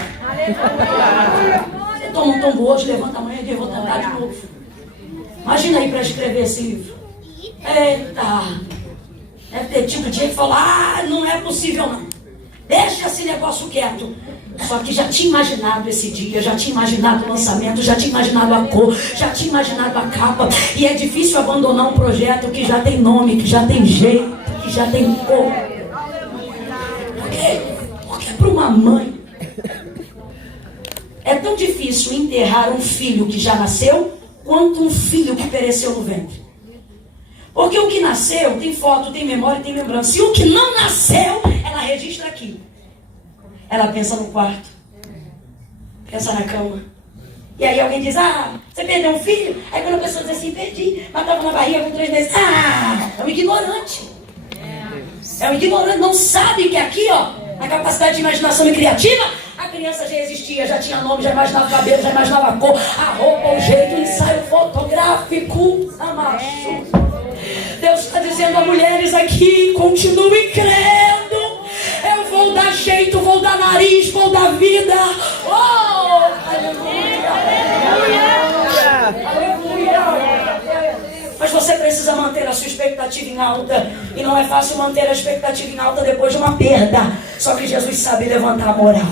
Você toma um tombo hoje, levanta amanhã e eu vou tentar de novo. Imagina aí para escrever esse livro. Eita! Deve ter tido dia que falou, não é possível não. Deixa esse negócio quieto. Só que já tinha imaginado esse dia, já tinha imaginado o lançamento, já tinha imaginado a cor, já tinha imaginado a capa. E é difícil abandonar um projeto que já tem nome, que já tem jeito, que já tem cor. Por quê? Porque para uma mãe é tão difícil enterrar um filho que já nasceu quanto um filho que pereceu no ventre. Porque o que nasceu tem foto, tem memória, tem lembrança. E o que não nasceu, ela registra aqui. Ela pensa no quarto, pensa na cama. E aí alguém diz, você perdeu um filho? Aí quando a pessoa diz assim, perdi, mas estava na barriga com 3 meses. É um ignorante. É um ignorante, não sabe que aqui, na capacidade de imaginação e criativa, a criança já existia, já tinha nome, já imaginava o cabelo, já imaginava a cor, a roupa, o jeito, o ensaio fotográfico, macho. Deus está dizendo a mulheres aqui, continuem crendo. Eu vou dar jeito, vou dar nariz, vou dar vida. Oh, aleluia, aleluia, aleluia. Mas você precisa manter a sua expectativa em alta. E não é fácil manter a expectativa em alta depois de uma perda. Só que Jesus sabe levantar a moral.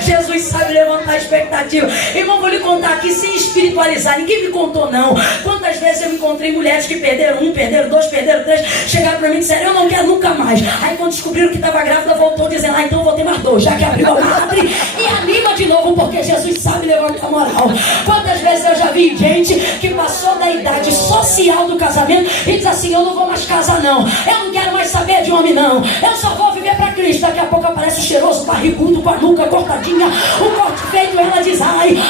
Jesus sabe levantar a expectativa. Irmão, vou lhe contar aqui sem espiritualizar. Ninguém me contou não. Quantas vezes eu encontrei mulheres que perderam 1, perderam 2, perderam 3. Chegaram pra mim e disseram, eu não quero nunca mais. Aí quando descobriram que estava grávida, voltou dizendo, então eu vou ter mais 2. Já que abriu a madre e anima de novo, porque Jesus sabe levantar a moral. Quantas vezes eu já vi gente que passou da idade social do casamento e diz assim, eu não vou mais casar não. Eu não quero mais saber de homem não. Eu só vou viver pra Cristo. Daqui a pouco aparece o cheiroso, barrigudo, com a nuca cortadinha, o corte feito, ela diz,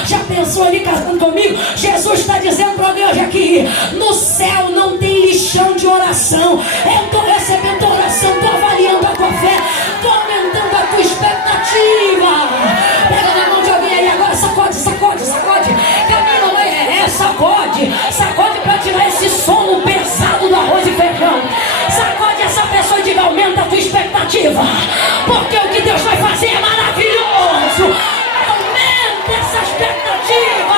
já pensou ele casando comigo? Jesus está dizendo para alguém hoje aqui, no céu não tem lixão de oração. Eu estou recebendo tua oração, estou avaliando a tua fé, estou aumentando a tua expectativa. Pega na mão de alguém aí agora, sacode, sacode, sacode. Caminha, mãe, sacode para tirar esse sono pesado do arroz e feijão. Sacode essa pessoa e diga, aumenta a tua expectativa, porque o que Deus vai fazer é maravilhoso. Aumenta essa expectativa.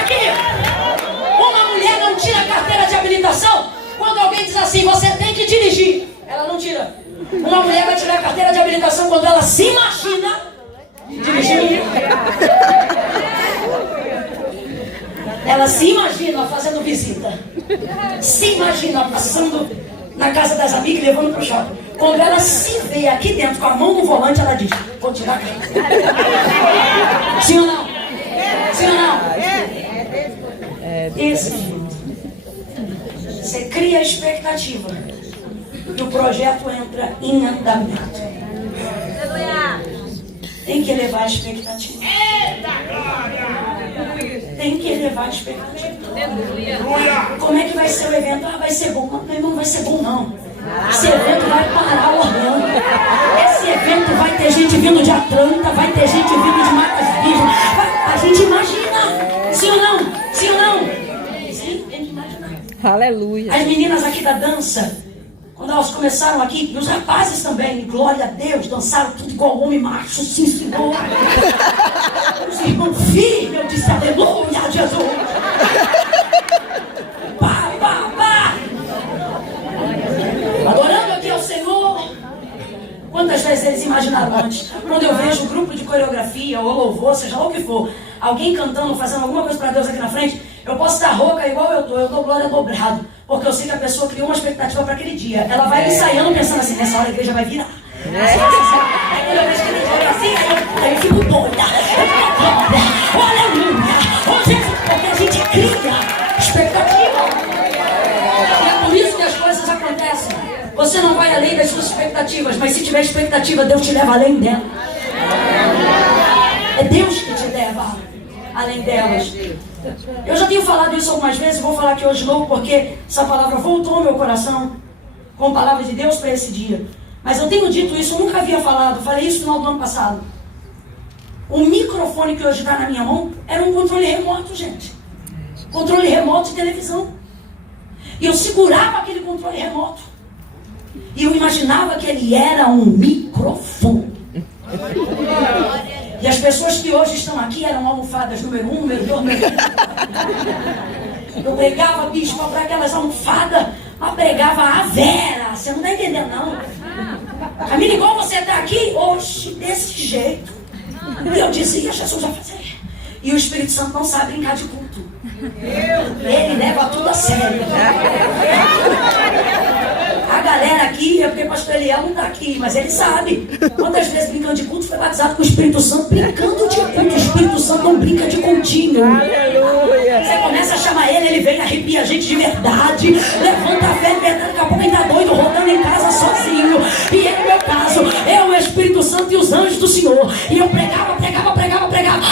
Aqui, uma mulher não tira a carteira de habilitação quando alguém diz assim, você tem que dirigir. Ela não tira. Uma mulher vai tirar a carteira de habilitação quando ela se imagina dirigindo. Ela se imagina fazendo visita. Se imagina passando na casa das amigas e levando pro shopping. Quando ela se vê aqui dentro com a mão no volante, ela diz, vou tirar a carteira. Sim ou não? Sim ou não? Esse jeito. Você cria a expectativa e o projeto entra em andamento. Tem que elevar a expectativa. Tem que elevar a expectativa. Como é que vai ser o evento? Vai ser bom. Não vai ser bom não. Esse evento vai parar o Orlando. Esse evento vai ter gente vindo de Atlanta, vai ter gente vindo de Matas Virgens. A gente imagina. Sim ou não? Sim ou não? Sim, tem que imaginar. Aleluia. As meninas aqui da dança, quando elas começaram aqui, e os rapazes também, glória a Deus, dançaram tudo igual homem macho, sim senhor. Os irmãos firmes, eu disse aleluia a Jesus. Pá, pá, pá. Adorando aqui ao Senhor. Quantas vezes eles imaginaram antes? Quando eu vejo um grupo de coreografia ou louvor, seja lá o que for, alguém cantando, fazendo alguma coisa para Deus aqui na frente, eu posso estar rouca igual eu dou glória dobrado, porque eu sei que a pessoa criou uma expectativa para aquele dia. Ela vai ensaiando pensando assim, nessa hora a igreja vai virar. Aí quando eu vejo que ele joga assim, aí eu fico doida. Aleluia. Porque a gente cria expectativa. E é por isso que as coisas acontecem. Você não vai além das suas expectativas, mas se tiver expectativa, Deus te leva além dela. É Deus que te leva além delas. Eu já tenho falado isso algumas vezes, vou falar aqui hoje de novo, porque essa palavra voltou ao meu coração com a palavra de Deus para esse dia. Mas eu tenho dito isso, eu nunca havia falado, falei isso no final do ano passado. O microfone que hoje está na minha mão era um controle remoto, gente. Controle remoto de televisão. E eu segurava aquele controle remoto. E eu imaginava que ele era um microfone. E as pessoas que hoje estão aqui eram almofadas número 1, número 2, número 3. Eu pregava, bispo, para aquelas almofadas, mas pregava a Vera. Você não está entendendo, não. Camila, igual você está aqui, oxe, desse jeito. E eu dizia, Jesus vai fazer. E o Espírito Santo não sabe brincar de culto. Ele leva tudo a sério. A galera aqui, é porque o pastor Eliel não está aqui, mas ele sabe. Quantas vezes brincando de culto foi batizado com o Espírito Santo, brincando de culto. O Espírito Santo não brinca de cultinho. Aleluia. Você começa a chamar ele vem arrepia a gente de verdade, levanta a fé de verdade, daqui a pouco ele está doido, rodando em casa sozinho. E ele, no meu caso, é o Espírito Santo e os anjos do Senhor. E eu pregava.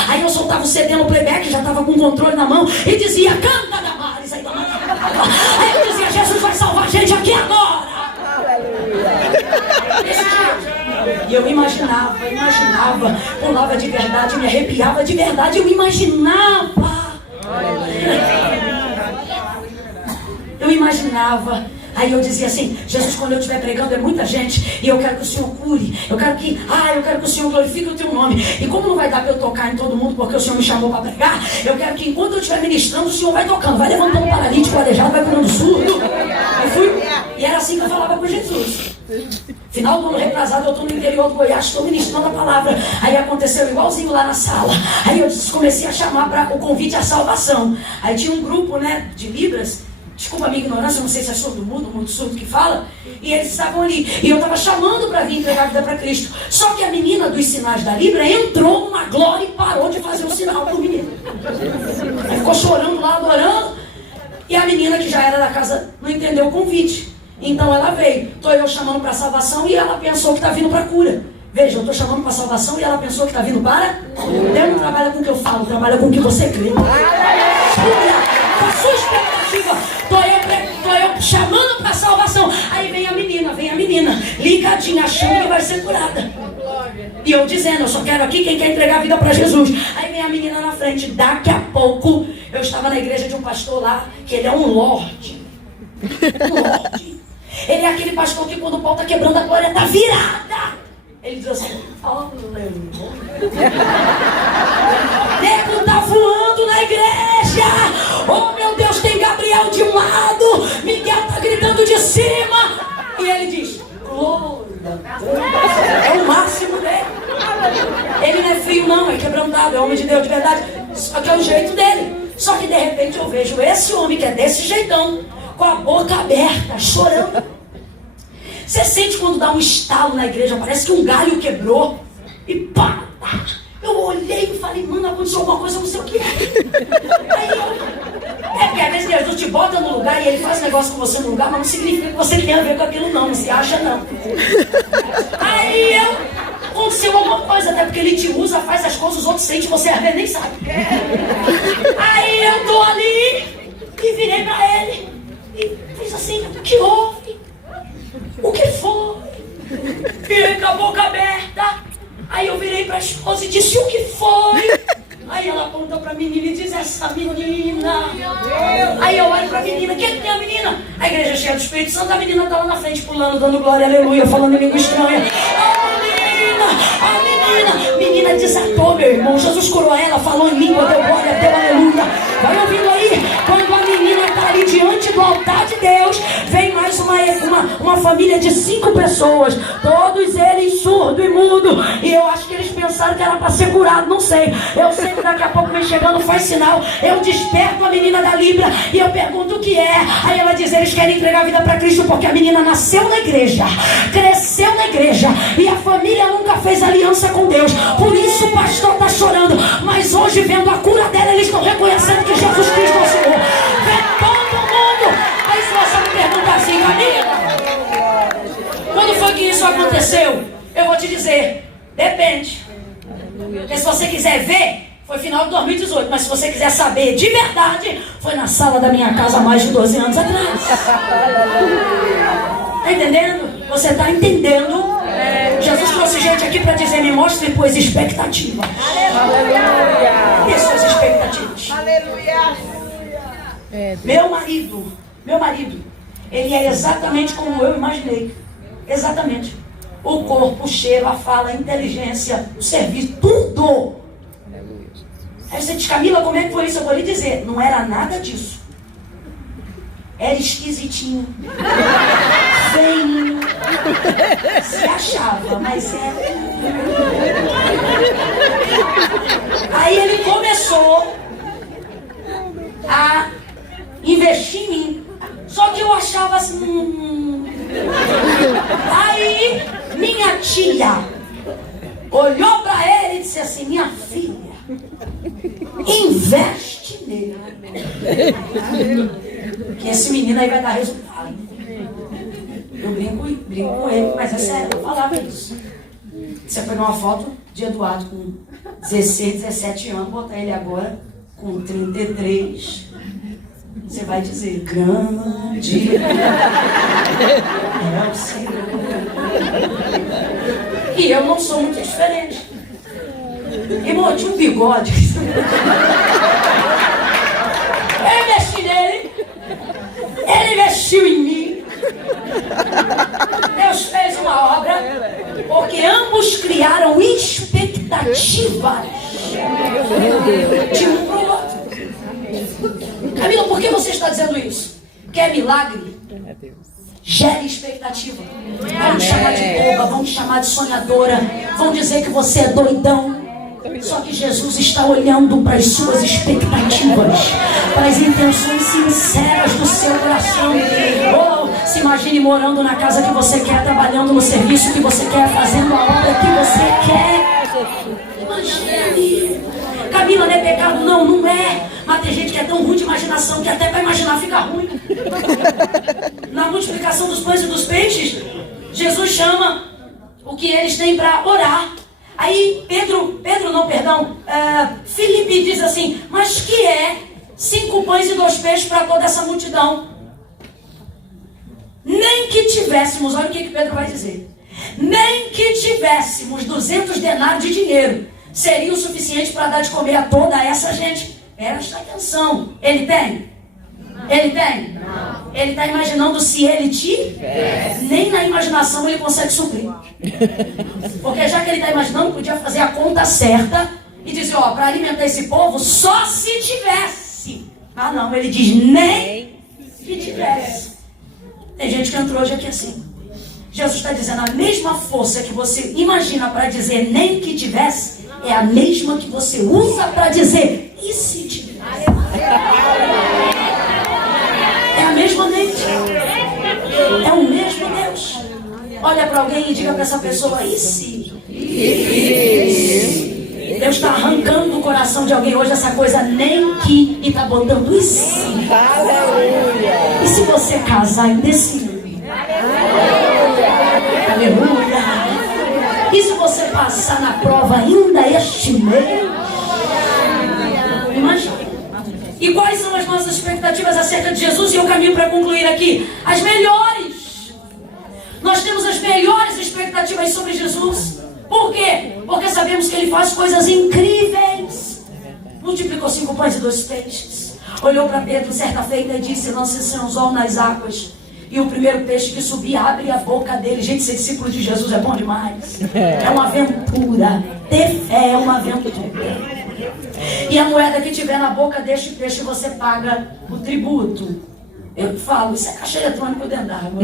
Aí eu soltava o CD no playback, já estava com o controle na mão, e dizia, canta Damares. Aí eu dizia, Jesus vai salvar a gente aqui agora. Desse jeito. E eu imaginava, pulava de verdade, me arrepiava de verdade, eu imaginava. Aí eu dizia assim, Jesus, quando eu estiver pregando é muita gente, e eu quero que o Senhor cure, eu quero que o Senhor glorifique o teu nome. E como não vai dar para eu tocar em todo mundo, porque o Senhor me chamou para pregar, eu quero que enquanto eu estiver ministrando, o Senhor vai tocando, vai levantando o paralítico, o aleijado, vai curando surdo. Eu fui, e era assim que eu falava com Jesus. Final do ano retrasado, eu estou no interior do Goiás, estou ministrando a palavra. Aí aconteceu igualzinho lá na sala. Aí eu comecei a chamar para o convite à salvação. Aí tinha um grupo, né, de Libras. Desculpa a minha ignorância, não sei se é surdo-mudo, muito surdo que fala. E eles estavam ali. E eu estava chamando para vir entregar a vida para Cristo. Só que a menina dos sinais da Libra entrou numa glória e parou de fazer o sinal para o menino. Aí ficou chorando lá, adorando. E a menina que já era da casa não entendeu o convite. Então ela veio. Estou eu chamando para salvação e ela pensou que está vindo para cura. Veja, eu estou chamando para salvação e ela pensou que está vindo para... Deus não trabalha com o que eu falo, trabalha com o que você crê. Com a sua expectativa. Estou eu chamando para salvação. Aí vem a menina, ligadinha, achando que vai ser curada. E eu dizendo, eu só quero aqui quem quer entregar a vida para Jesus. Aí vem a menina na frente. Daqui a pouco, eu estava na igreja de um pastor lá, que ele é um lorde. Ele é aquele pastor que quando o pau está quebrando, a glória está virada. Ele diz assim, aleluia. Nego está voando na igreja. Oh meu Deus, tem Gabriel de um lado, Miguel está gritando de cima. E ele diz, glória. É o máximo dele. Ele não é frio não, é quebrantado, é homem de Deus de verdade. Só que é o jeito dele. Só que de repente eu vejo esse homem que é desse jeitão, com a boca aberta, chorando. Você sente quando dá um estalo na igreja, parece que um galho quebrou. E pá, eu olhei e falei, mano, aconteceu alguma coisa, eu não sei o que é. Aí porque às vezes Deus te bota no lugar e ele faz um negócio com você no lugar, mas não significa que você tem a ver com aquilo não se acha não. Aí aconteceu alguma coisa, até porque ele te usa, faz as coisas, os outros sentem, você às vezes nem sabe. Aí eu tô ali e virei pra ele e fiz assim, o que houve? O que foi? Fiquei com a boca aberta. Aí eu virei pra esposa e disse, o que foi? Aí ela apontou pra menina e diz, essa menina. Aí eu olho pra menina, quem tem a menina? A igreja é cheia do Espírito Santo, a menina tá lá na frente pulando, dando glória, aleluia, falando em língua estranha. A menina desatou, meu irmão. Jesus curou ela, falou em língua, deu glória, deu aleluia. Vai ouvindo aí, quando a menina tá ali diante do altar de Deus, vem mais uma família de 5 pessoas, todos eles surdo e mudo, e eu acho que eles pensaram que era para ser curado, não sei. Eu sei que daqui a pouco vem chegando, faz sinal, eu desperto a menina da Libra e eu pergunto o que é. Aí ela diz: eles querem entregar a vida para Cristo porque a menina nasceu na igreja, cresceu na igreja e a família nunca fez aliança com Deus, por isso o pastor está chorando, mas hoje vendo a cura dela, eles estão reconhecendo que Jesus Cristo é o Senhor. Vê todo mundo. Aí se você me pergunta assim: Camila, quando foi que isso aconteceu? Eu vou te dizer, depende. Porque se você quiser ver, foi final de 2018, mas se você quiser saber de verdade, foi na sala da minha casa há mais de 12 anos atrás. Está entendendo? Você está entendendo? Jesus trouxe gente aqui para dizer: me mostre pois expectativas. Aleluia. E suas expectativas? Aleluia. Meu marido, ele é exatamente como eu imaginei. Exatamente. O corpo, o cheiro, a fala, a inteligência, o serviço, tudo. Aí você diz: Camila, como é que foi isso? Eu vou lhe dizer, não era nada disso. Era esquisitinho, feinho, se achava, mas é. Aí ele começou a investir em mim, só que eu achava assim. Aí minha tia olhou para ele e disse assim: minha filha, investe nele, que esse menino aí vai dar resultado. Eu brinco com ele, mas é sério, eu falava isso. Você pegou uma foto de Eduardo com 16, 17 anos, botar ele agora com 33, você vai dizer: grande é o Senhor. E eu não sou muito diferente. Irmão, eu tinha um bigode. Eu investi nele, ele investiu em mim. Deus fez uma obra, porque ambos criaram expectativas de um para o outro. Camila, por que você está dizendo isso? Quer milagre? Gere expectativa. Vão te chamar de boba, vão te chamar de sonhadora, vão dizer que você é doidão. Só que Jesus está olhando para as suas expectativas, para as intenções sinceras do seu coração. Oh, se imagine morando na casa que você quer, trabalhando no serviço que você quer, fazendo a obra que você quer. Imagine. Camila, não é pecado? Não, não é. Mas tem gente que é tão ruim de imaginação que até para imaginar fica ruim. Na multiplicação dos pães e dos peixes, Jesus chama o que eles têm para orar. Aí Filipe diz assim: mas que é 5 pães e 2 peixes para toda essa multidão? Nem que tivéssemos, olha o que Pedro vai dizer, nem que tivéssemos 200 denários de dinheiro, seria o suficiente para dar de comer a toda essa gente. Presta atenção, ele tem? Ele tem? Não. Ele está imaginando se ele tivesse. Nem na imaginação ele consegue suprir. Porque já que ele está imaginando, podia fazer a conta certa e dizer: ó, para alimentar esse povo, só se tivesse. Ah não, ele diz: nem que tivesse. Tem gente que entrou hoje aqui assim. Jesus está dizendo: a mesma força que você imagina para dizer nem que tivesse, é a mesma que você usa para dizer e se tivesse. É a mesma mente. É o mesmo Deus. Olha para alguém e diga para essa pessoa: e se? Deus está arrancando do coração de alguém hoje essa coisa nem que, e está botando e se? E se você casar em desse? Aleluia. E se você passar na prova ainda este mês? Imagina. E quais são as nossas expectativas acerca de Jesus? E eu caminho para concluir aqui. As melhores. Nós temos as melhores expectativas sobre Jesus. Por quê? Porque sabemos que Ele faz coisas incríveis. Multiplicou 5 pães e 2 peixes. Olhou para Pedro certa feita e disse: lance seu anzol nas águas. E o primeiro peixe que subir abre a boca dele. Gente, ser discípulo de Jesus é bom demais. É uma aventura. Ter fé é uma aventura. E a moeda que tiver na boca deste peixe, você paga o tributo. Eu falo, isso é caixa eletrônico dentro d'água.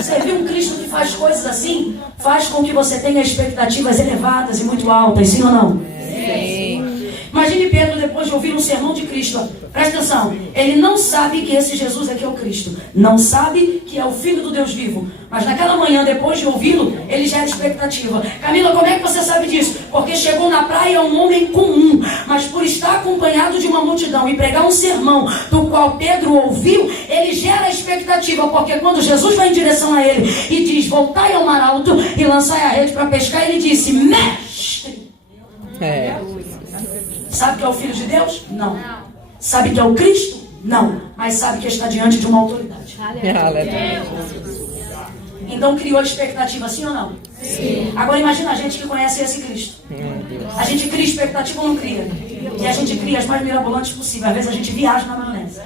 Você viu um Cristo que faz coisas assim? Faz com que você tenha expectativas elevadas e muito altas, sim ou não? Sim. Imagine Pedro depois de ouvir um sermão de Cristo. Presta atenção, ele não sabe que esse Jesus aqui é o Cristo. Não sabe que é o Filho do Deus vivo. Mas naquela manhã, depois de ouvi-lo, ele gera expectativa. Camila, como é que você sabe disso? Porque chegou na praia um homem comum, mas por estar acompanhado de uma multidão e pregar um sermão do qual Pedro ouviu, ele gera expectativa. Porque quando Jesus vai em direção a ele e diz, voltai ao mar alto e lançai a rede para pescar, ele disse, mestre. Sabe que é o Filho de Deus? Não. Sabe que é o Cristo? Não. Mas sabe que está diante de uma autoridade. Então criou a expectativa, sim ou não? Sim. Agora imagina a gente que conhece esse Cristo. A gente cria expectativa ou não cria? E a gente cria as mais mirabolantes possíveis. Às vezes a gente viaja na maionese.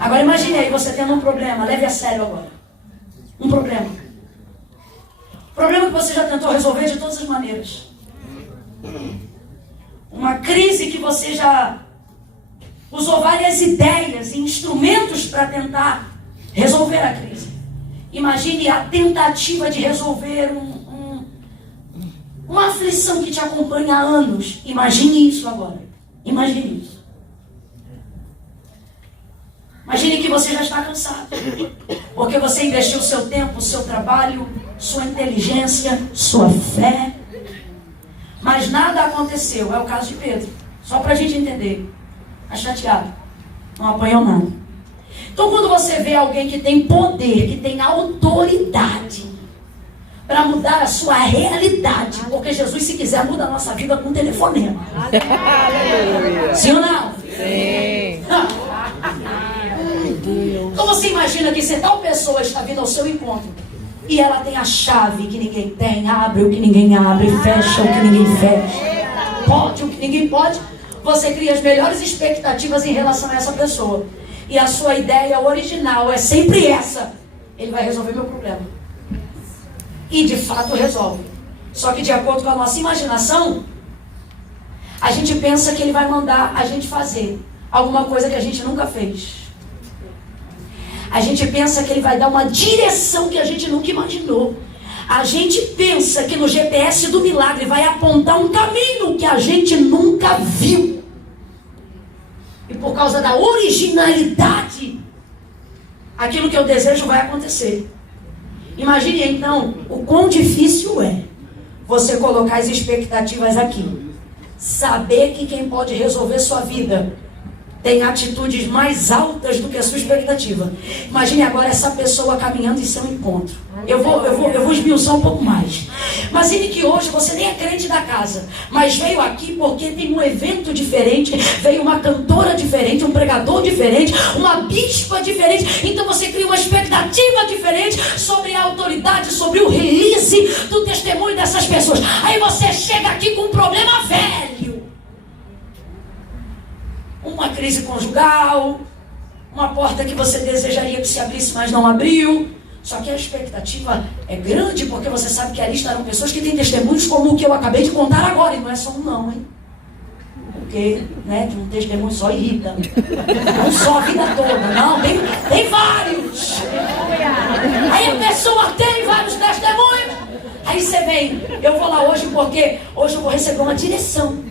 Agora imagine aí você tendo um problema. Leve a sério agora. Um problema. Problema que você já tentou resolver de todas as maneiras. Uma crise que você já usou várias ideias e instrumentos para tentar resolver a crise. Imagine a tentativa de resolver uma aflição que te acompanha há anos. Imagine isso agora. Imagine isso. Imagine que você já está cansado. Porque você investiu seu tempo, seu trabalho, sua inteligência, sua fé. Mas nada aconteceu. É o caso de Pedro. Só para a gente entender. Está chateado. Não apanhou nada. Então quando você vê alguém que tem poder, que tem autoridade para mudar a sua realidade, porque Jesus, se quiser, muda a nossa vida com um telefonema. Sim ou não? Sim. Então você imagina que se tal pessoa está vindo ao seu encontro e ela tem a chave que ninguém tem, abre o que ninguém abre, fecha o que ninguém fecha, pode o que ninguém pode, você cria as melhores expectativas em relação a essa pessoa. E a sua ideia original é sempre essa. Ele vai resolver meu problema. E de fato resolve. Só que de acordo com a nossa imaginação, a gente pensa que ele vai mandar a gente fazer alguma coisa que a gente nunca fez. A gente pensa que ele vai dar uma direção que a gente nunca imaginou. A gente pensa que no GPS do milagre vai apontar um caminho que a gente nunca viu. E por causa da originalidade, aquilo que eu desejo vai acontecer. Imagine então o quão difícil é você colocar as expectativas aqui. Saber que quem pode resolver sua vida tem atitudes mais altas do que a sua expectativa. Imagine agora essa pessoa caminhando em seu encontro. Eu vou esmiuçar um pouco mais. Imagine que hoje você nem é crente da casa, mas veio aqui porque tem um evento diferente, veio uma cantora diferente, um pregador diferente, uma bispa diferente. Então você cria uma expectativa diferente sobre a autoridade, sobre o release do testemunho dessas pessoas. Aí você chega aqui com um problema velho. Uma crise conjugal, uma porta que você desejaria que se abrisse, mas não abriu. Só que a expectativa é grande, porque você sabe que ali estarão pessoas que têm testemunhos como o que eu acabei de contar agora. E não é só um não, hein? Porque, né, que um testemunho só irrita. Não só a vida toda, não. Tem vários. Aí a pessoa tem vários testemunhos. Aí você vem, eu vou lá hoje porque hoje eu vou receber uma direção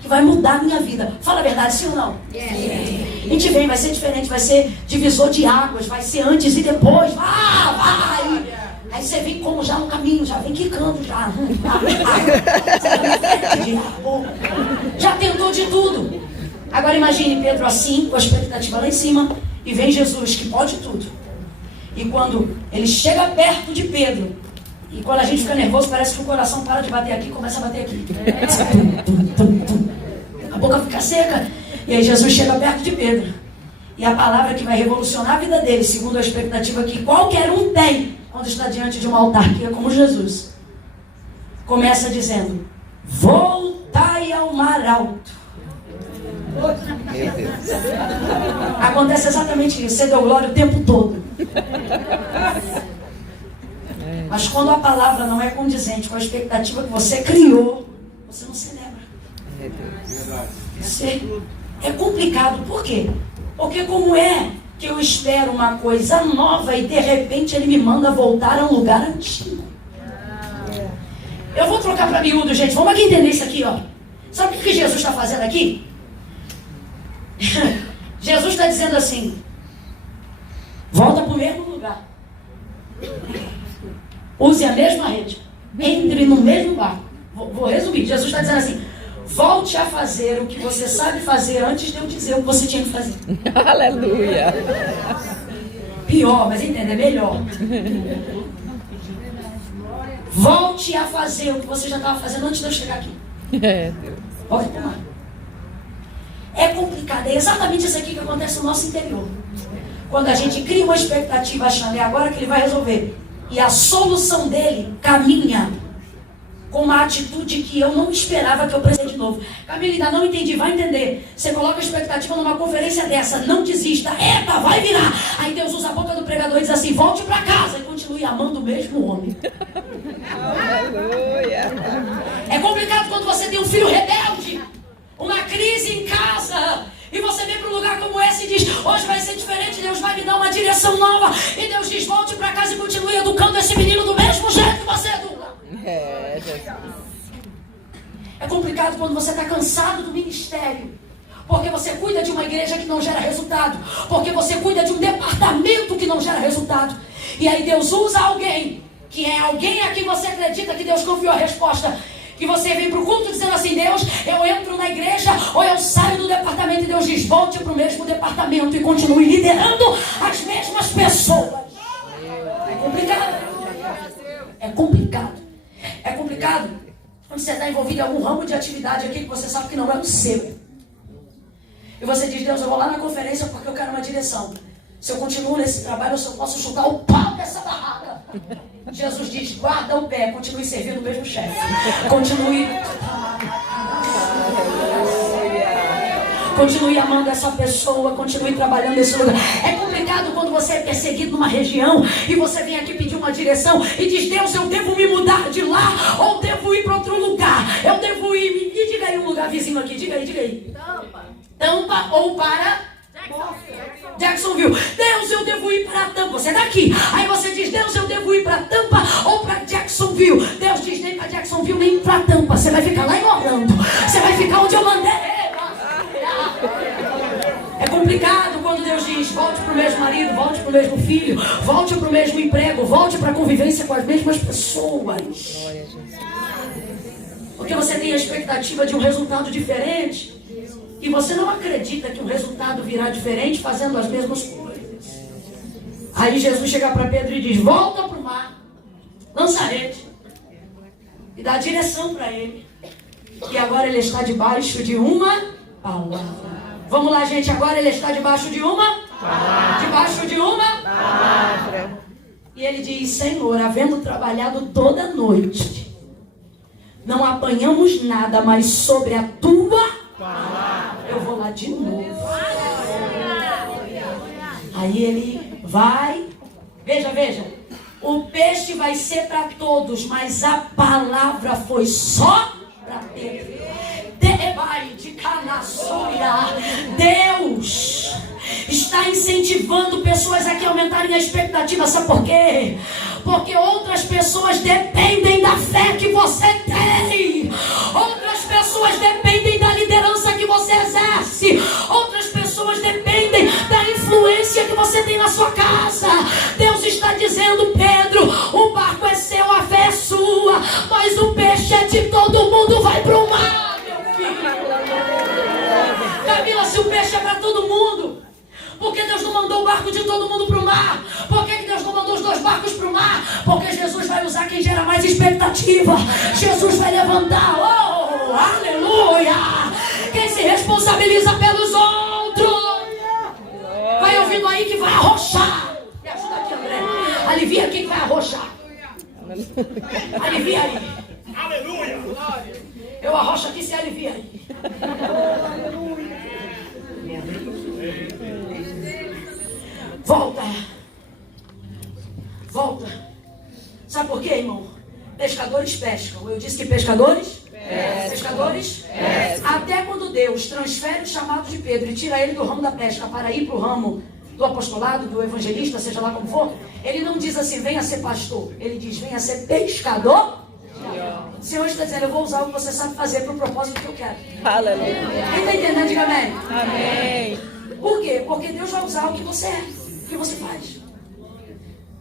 que vai mudar a minha vida. Fala a verdade, sim ou não? A gente vem, vai ser diferente, vai ser divisor de águas, vai ser antes e depois. Vai! Aí você vem como já no caminho, já vem quicando, já. Já tentou de tudo. Agora imagine Pedro assim, com a expectativa lá em cima, e vem Jesus, que pode tudo. E quando ele chega perto de Pedro, e quando a gente fica nervoso, parece que o coração para de bater aqui e começa a bater aqui. A boca fica seca. E aí Jesus chega perto de Pedro. E a palavra que vai revolucionar a vida dele, segundo a expectativa que qualquer um tem quando está diante de uma autarquia como Jesus, começa dizendo: voltai ao mar alto. Acontece exatamente isso. Você deu glória o tempo todo. Mas quando a palavra não é condizente com a expectativa que você criou, você não celebra. É complicado. Por quê? Porque como é que eu espero uma coisa nova e de repente ele me manda voltar a um lugar antigo. Eu vou trocar para miúdo, gente. Vamos aqui entender isso aqui, ó. Sabe o que Jesus está fazendo aqui? Jesus está dizendo assim: volta para o mesmo lugar. Use a mesma rede. Entre no mesmo barco. Vou resumir. Jesus está dizendo assim: volte a fazer o que você sabe fazer antes de eu dizer o que você tinha que fazer. Aleluia. Pior, mas entende, é melhor. Volte a fazer o que você já estava fazendo antes de eu chegar aqui. Pode tomar. É complicado. É exatamente isso aqui que acontece no nosso interior. Quando a gente cria uma expectativa achando é agora que ele vai resolver. E a solução dele caminha com uma atitude que eu não esperava que eu precisasse de novo. Camila, ainda não entendi, vai entender. Você coloca a expectativa numa conferência dessa, não desista, epa, vai virar. Aí Deus usa a boca do pregador e diz assim: volte para casa e continue amando o mesmo homem. Aleluia. É complicado quando você tem um filho rebelde, uma crise em casa, e você vem para um lugar como esse e diz: hoje vai ser diferente, Deus vai me dar uma direção nova. E Deus diz: volte para casa e continue educando esse menino do mesmo jeito que você educa. É complicado quando você está cansado do ministério, porque você cuida de uma igreja que não gera resultado, porque você cuida de um departamento que não gera resultado. E aí Deus usa alguém, que é alguém a quem você acredita que Deus confiou a resposta. Que você vem para o culto dizendo assim: Deus, eu entro na igreja ou eu saio do departamento. E Deus diz: volte para o mesmo departamento e continue liderando as mesmas pessoas. É complicado. É complicado. É complicado quando você está envolvido em algum ramo de atividade aqui que você sabe que não é o seu. E você diz: Deus, eu vou lá na conferência porque eu quero uma direção. Se eu continuo nesse trabalho, eu só posso chutar o pau dessa barraca. Jesus diz: guarda o pé, continue servindo o mesmo chefe. Continue amando essa pessoa, continue trabalhando nesse lugar. É complicado quando você é perseguido numa região e você vem aqui pedir uma direção e diz: Deus, eu devo me mudar de lá ou devo ir para outro lugar? Eu devo ir, me diga aí um lugar vizinho aqui, diga aí. Tampa ou para Jacksonville. Deus, eu devo ir para Tampa. Você é daqui. Aí você diz: Deus, eu devo ir para Tampa ou para Jacksonville. Deus diz: nem para Jacksonville, nem para Tampa. Você vai ficar lá em Orlando. Você vai ficar onde eu mandei. É complicado quando Deus diz: volte para o mesmo marido, volte para o mesmo filho, volte para o mesmo emprego, volte para a convivência com as mesmas pessoas. Porque você tem a expectativa de um resultado diferente e você não acredita que o resultado virá diferente fazendo as mesmas coisas. Aí Jesus chega para Pedro e diz: volta para o mar, lança a rede e dá a direção para ele. E agora ele está debaixo de uma palavra. Vamos lá, gente. Agora ele está debaixo de uma palavra. Debaixo de uma palavra. E ele diz: Senhor, havendo trabalhado toda a noite, não apanhamos nada, mas sobre a tua palavra eu vou lá de novo. Aí ele vai. Veja. O peixe vai ser para todos, mas a palavra foi só para Pedro. Deus está incentivando pessoas aqui a aumentarem a expectativa. Sabe por quê? Porque outras pessoas dependem da fé que você tem. Outras pessoas dependem da liderança que você exerce. Outras pessoas dependem da influência que você tem na sua casa. Deus está dizendo: Pedro, o barco é seu, a fé é sua, mas o peixe é de todo mundo. Vai para o mar. Camila, se o peixe é para todo mundo, por que Deus não mandou o barco de todo mundo para o mar? Por que Deus não mandou os 2 barcos para o mar? Porque Jesus vai usar quem gera mais expectativa. Jesus vai levantar, oh, aleluia, quem se responsabiliza pelos outros. Vai ouvindo aí que vai arrochar. Me ajuda aqui, André. Alivia aqui que vai arrochar. Alivia aí. Aleluia. Eu arrocho aqui, se alivia aí. Volta. Sabe por quê, irmão? Pescadores pescam. Eu disse que pescadores? Pescadores? Até quando Deus transfere o chamado de Pedro e tira ele do ramo da pesca para ir para o ramo do apostolado, do evangelista, seja lá como for, ele não diz assim, venha ser pastor. Ele diz, venha ser pescador. O Senhor está dizendo, eu vou usar o que você sabe fazer para o propósito que eu quero. Aleluia. Quem está entendendo, diga amém. Amém. Por quê? Porque Deus vai usar o que você é, o que você faz.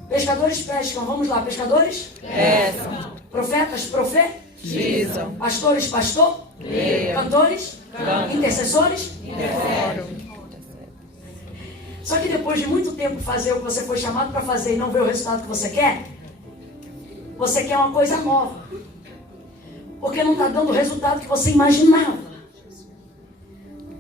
Pescadores pescam, vamos lá, pescadores? Pescam. Profetas, Dizam. pastores, pastor? Cantores? Intercessores? Só que depois de muito tempo fazer o que você foi chamado para fazer e não ver o resultado que você quer uma coisa nova. Porque não está dando o resultado que você imaginava.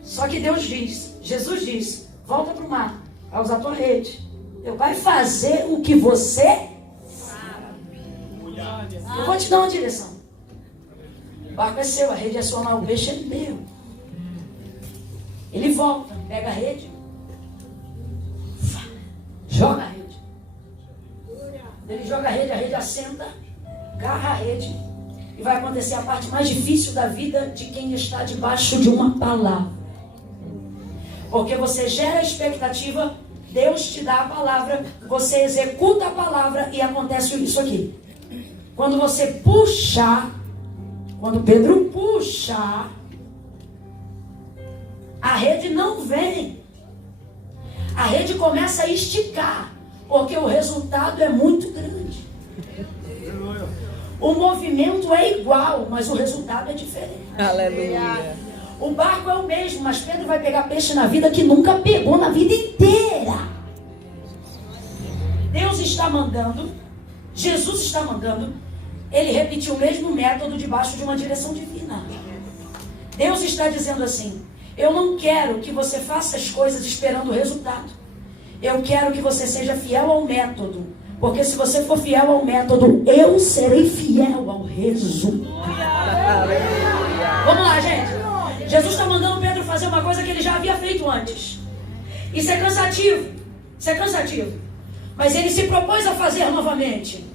Só que Deus diz, Jesus diz, volta para o mar, vai usar a tua rede. Deus vai fazer o que você sabe. Eu vou te dar uma direção. O barco é seu, a rede é sua, mas o peixe é meu. Ele volta, pega a rede, joga a rede. Ele joga a rede assenta, agarra a rede. E vai acontecer a parte mais difícil da vida de quem está debaixo de uma palavra. Porque você gera a expectativa, Deus te dá a palavra, você executa a palavra e acontece isso aqui. Quando você puxar, quando Pedro puxa, a rede não vem. A rede começa a esticar, porque o resultado é muito grande. O movimento é igual, mas o resultado é diferente. Aleluia. O barco é o mesmo, mas Pedro vai pegar peixe na vida que nunca pegou na vida inteira. Deus está mandando, Jesus está mandando, ele repetiu o mesmo método debaixo de uma direção divina. Deus está dizendo assim, eu não quero que você faça as coisas esperando o resultado. Eu quero que você seja fiel ao método. Porque se você for fiel ao método, eu serei fiel ao resultado. Vamos lá, gente. Jesus está mandando Pedro fazer uma coisa que ele já havia feito antes. Isso é cansativo. Isso é cansativo. Mas ele se propôs a fazer novamente.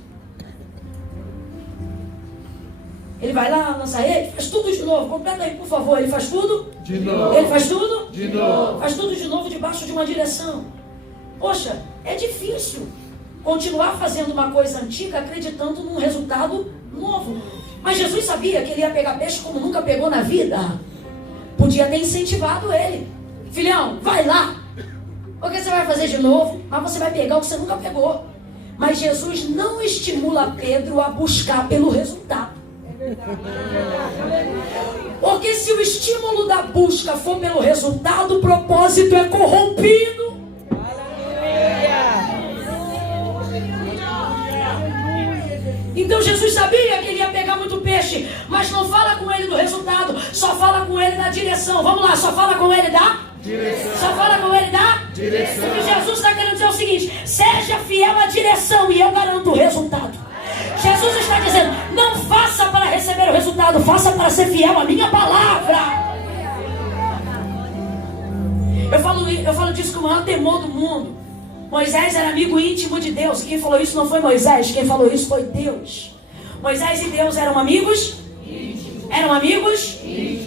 Ele vai lá, lança ele, faz tudo de novo. Completa aí, por favor. Ele faz tudo? De novo. Ele faz tudo? De novo. Faz tudo de novo debaixo de uma direção. Poxa, é difícil continuar fazendo uma coisa antiga acreditando num resultado novo. Mas Jesus sabia que ele ia pegar peixe como nunca pegou na vida. Podia ter incentivado ele. Filhão, vai lá. Porque você vai fazer de novo, mas você vai pegar o que você nunca pegou. Mas Jesus não estimula Pedro a buscar pelo resultado. Porque se o estímulo da busca for pelo resultado, o propósito é corrompido. Então Jesus sabia que ele ia pegar muito peixe, mas não fala com ele do resultado, só fala com ele da direção. Vamos lá, só fala com ele da direção. Só fala com ele da direção. O que Jesus está querendo dizer é o seguinte: seja fiel à direção e eu garanto o resultado. Jesus está dizendo, não faça para receber o resultado, faça para ser fiel à minha palavra. Eu falo disso com o maior temor do mundo. Moisés era amigo íntimo de Deus. Quem falou isso não foi Moisés, quem falou isso foi Deus. Moisés e Deus eram amigos? Eram amigos?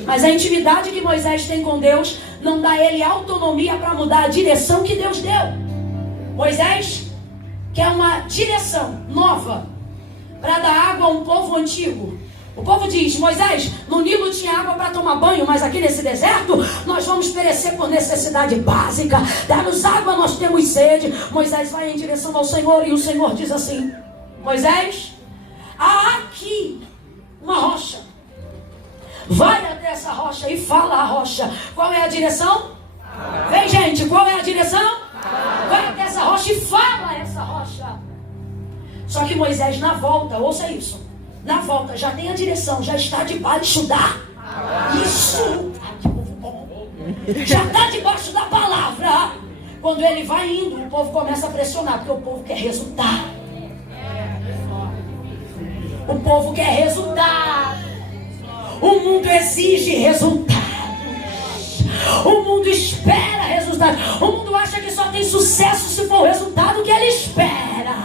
Mas a intimidade que Moisés tem com Deus não dá a ele autonomia para mudar a direção que Deus deu. Moisés quer uma direção nova para dar água a um povo antigo. O povo diz, Moisés, no Nilo tinha água para tomar banho, mas aqui nesse deserto nós vamos perecer por necessidade básica. Dá-nos água, nós temos sede. Moisés vai em direção ao Senhor e o Senhor diz assim, Moisés, há aqui uma rocha. Vai até essa rocha e fala à rocha. Qual é a direção? Vem, gente, qual é a direção? Vai até essa rocha e fala a essa rocha. Só que Moisés na volta, ouça isso, na volta já tem a direção, já está debaixo da isso, já está debaixo da palavra. Quando ele vai indo, o povo começa a pressionar, porque o povo quer resultado. O povo quer resultado. O mundo exige resultados. O mundo espera resultados. O mundo acha que só tem sucesso se for o resultado que ele espera.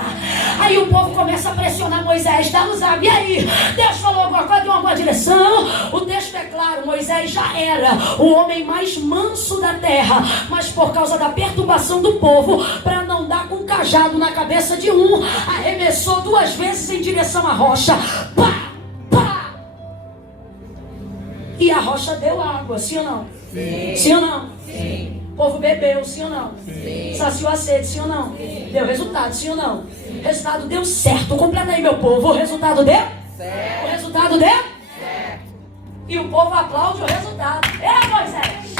Aí o povo começa a pressionar Moisés, dá no zap. E aí? Deus falou alguma coisa, deu uma boa direção? O texto é claro, Moisés já era o homem mais manso da terra, mas por causa da perturbação do povo, para não dar com um cajado na cabeça de um, arremessou 2 vezes em direção à rocha. Pá! Pá! E a rocha deu água, sim ou não? Sim. Sim ou não? Sim. O povo bebeu, sim ou não? Sim. Saciou a sede, sim ou não? Deu resultado, sim ou não? O resultado deu certo. Completa aí, meu povo. O resultado deu? Certo. O resultado deu? Certo. E o povo aplaude o resultado. É, Moisés!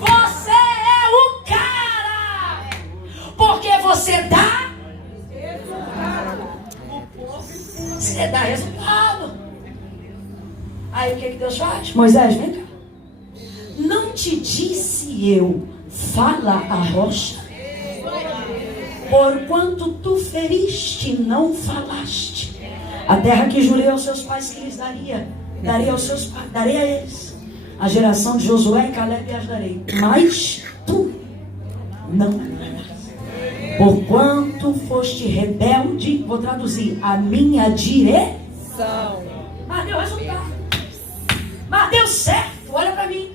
Você é o cara! Porque você dá? Você dá resultado. Aí o que Deus faz? Moisés, vem cá. Não te disse eu, fala a rocha? Porquanto tu feriste, não falaste. A terra que jurei aos seus pais que lhes darei aos seus pais, darei a eles. A geração de Josué e Caleb as darei. Mas tu não darás. Porquanto foste rebelde, vou traduzir, a minha direção. Mas deu resultado. Mas deu certo, olha para mim.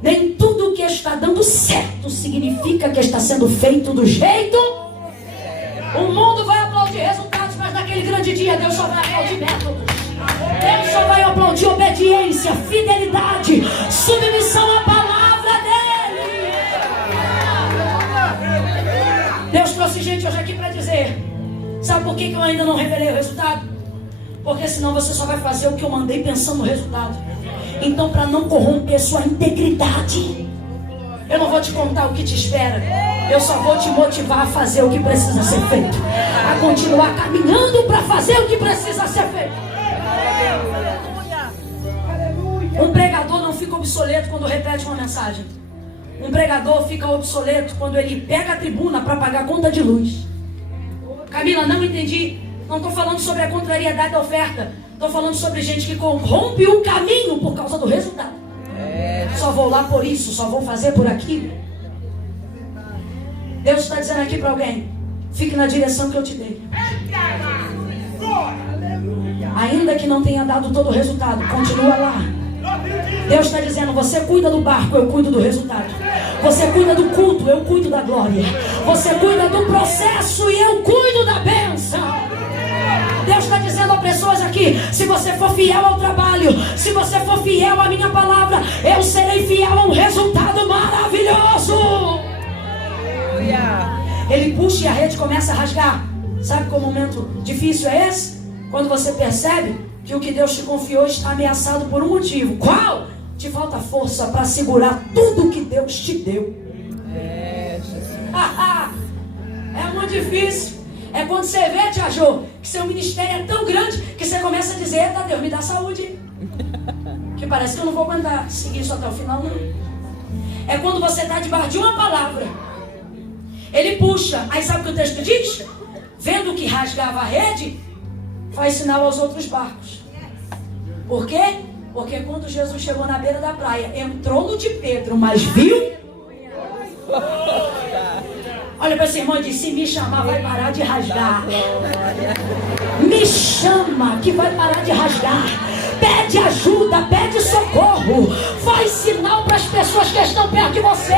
Nem tudo que está dando certo significa que está sendo feito do jeito. O mundo vai aplaudir resultados, mas naquele grande dia Deus só vai aplaudir métodos. Deus só vai aplaudir obediência, fidelidade, submissão à palavra dele. Deus trouxe gente hoje aqui para dizer: sabe por que eu ainda não revelei o resultado? Porque senão você só vai fazer o que eu mandei pensando no resultado. Então, para não corromper sua integridade, eu não vou te contar o que te espera. Eu só vou te motivar a fazer o que precisa ser feito, a continuar caminhando para fazer o que precisa ser feito. Um pregador não fica obsoleto quando repete uma mensagem. Um pregador fica obsoleto quando ele pega a tribuna para pagar a conta de luz. Camila, não entendi. Não estou falando sobre a contrariedade da oferta. Estou falando sobre gente que corrompe o caminho por causa do resultado. Só vou lá por isso, só vou fazer por aquilo. Deus está dizendo aqui para alguém: fique na direção que eu te dei. Ainda que não tenha dado todo o resultado, continua lá. Deus está dizendo: você cuida do barco, eu cuido do resultado. Você cuida do culto, eu cuido da glória. Você cuida do processo e eu cuido da bênção. Deus está dizendo a pessoas aqui: se você for fiel ao trabalho, se você for fiel à minha palavra, eu serei fiel a um resultado maravilhoso. Ele puxa e a rede começa a rasgar. Sabe qual momento difícil é esse? Quando você percebe que o que Deus te confiou está ameaçado por um motivo. Qual? Te falta força para segurar tudo que Deus te deu. É muito difícil. É quando você vê, Tia Jô, que seu ministério é tão grande que você começa a dizer: eita Deus, me dá saúde. Que parece que eu não vou aguentar seguir isso até o final, não. É quando você está debaixo de uma palavra. Ele puxa. Aí sabe o que o texto diz? Vendo que rasgava a rede, faz sinal aos outros barcos. Por quê? Porque quando Jesus chegou na beira da praia, entrou no de Pedro, mas viu? Olha para esse irmão e diz: se me chamar, vai parar de rasgar. Me chama, que vai parar de rasgar. Pede ajuda, pede socorro. Faz sinal para as pessoas que estão perto de você.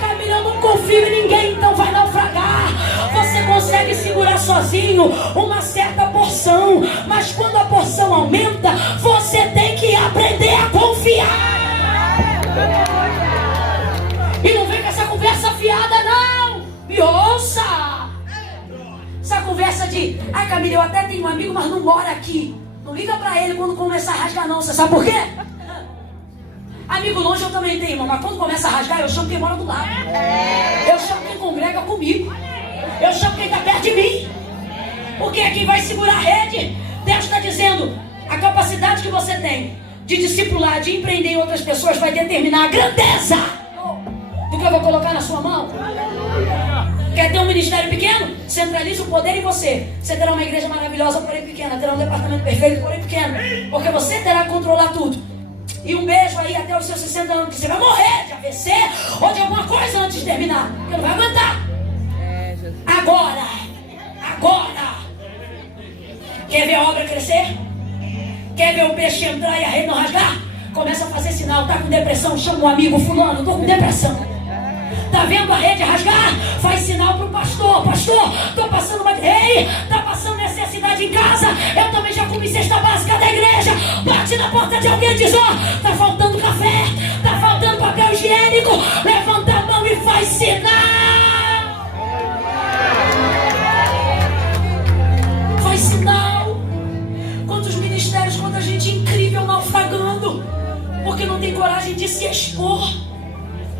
Camila, eu não confio em ninguém, então vai naufragar. Você consegue segurar sozinho uma certa porção, mas quando a porção aumenta, você tem que aprender a confiar. E não vem com essa conversa fiada, não. Me ouça. Essa conversa de: Camila, eu até tenho um amigo, mas não mora aqui. Não liga pra ele quando começar a rasgar, não. Você sabe por quê? Amigo longe eu também tenho, mas quando começa a rasgar, eu chamo quem mora do lado. Eu chamo quem congrega comigo. Eu chamo quem está perto de mim. Porque é quem vai segurar a rede. Deus está dizendo: a capacidade que você tem de discipular, de empreender em outras pessoas, vai determinar a grandeza do que eu vou colocar na sua mão. Quer ter um ministério pequeno? Centralize o poder em você. Você terá uma igreja maravilhosa, porém pequena. Terá um departamento perfeito, porém pequeno. Porque você terá que controlar tudo. E um beijo aí até os seus 60 anos, que você vai morrer de AVC ou de alguma coisa antes de terminar. Porque não vai aguentar. Agora, Quer ver a obra crescer? Quer ver o peixe entrar e a rede não rasgar? Começa a fazer sinal. Tá com depressão? Chama um amigo fulano. Tô com depressão. Tá vendo a rede rasgar? Faz sinal pro pastor. Pastor, tô passando uma... Ei, tá passando necessidade em casa? Eu também já comi cesta básica da igreja. Bate na porta de alguém e diz, ó, tá faltando café, tá faltando papel higiênico. Levanta a mão e faz sinal. Faz sinal. Quantos ministérios, quanta gente incrível naufragando, porque não tem coragem de se expor.